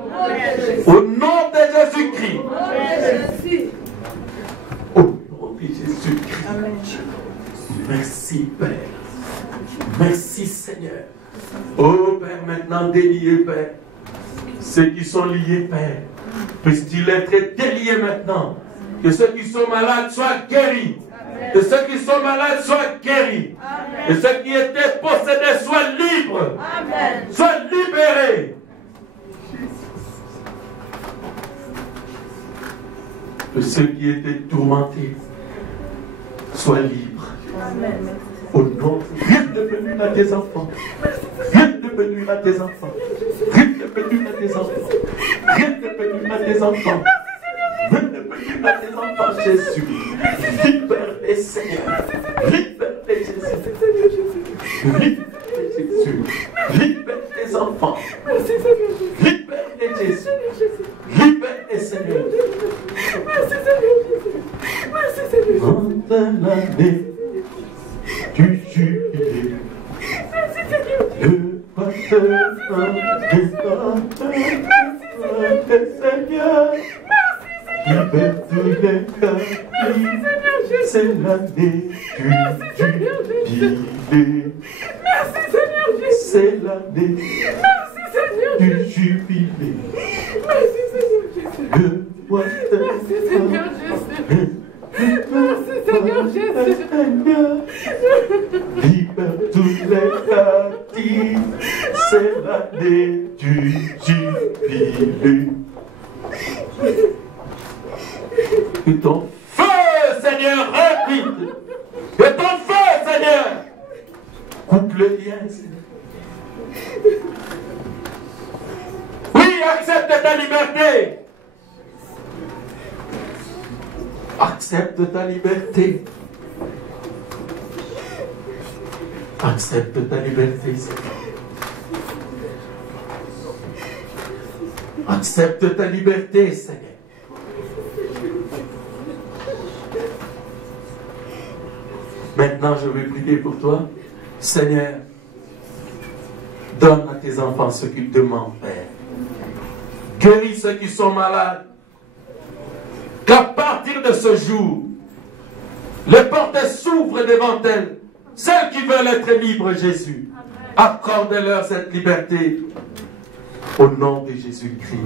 Au nom de Jésus-Christ. Au nom de Jésus-Christ. Merci Père. Merci Seigneur. Oh Père, maintenant déliez Père. Ceux qui sont liés Père, puissent-ils être déliés maintenant. Que ceux qui sont malades soient guéris. Que ceux qui sont malades soient guéris. Et ceux qui étaient possédés soient libres. Amen. Soient libérés. Que ceux qui étaient tourmentés soient libres. Amen. Au nom, rien ne peut nuire à tes enfants. Rien ne peut nuire à tes enfants. Rien ne peut nuire à tes enfants. Rien ne peut nuire à tes enfants. Rien ne peut nuire à tes enfants, Jésus. Libère-les, Seigneur. Libère-les, Jésus. Libère-les, Jésus. Libère tes enfants. Libère-les, Jésus. Libère-les, Seigneur. Dans l'année du jubilé, le pasteur des Seigneur, libère tous les captifs, c'est l'année du jubilé. C'est l'année du jubilé. Le pasteur Seigneur Jésus. Seigneur, libère tous les captifs, c'est l'année du jubilé. Que ton feu, Seigneur, rapide. Que ton feu, Seigneur, coupe le lien, Seigneur. Oui, accepte ta liberté. Accepte ta liberté. Accepte ta liberté, Seigneur. Accepte ta liberté, Seigneur. Maintenant, je vais prier pour toi. Seigneur, donne à tes enfants ce qu'ils demandent, Père. Guéris ceux qui sont malades. Qu'à partir de ce jour, les portes s'ouvrent devant elles. Celles qui veulent être libres, Jésus, accorde-leur cette liberté. Au nom de Jésus-Christ.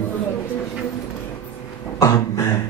Amen.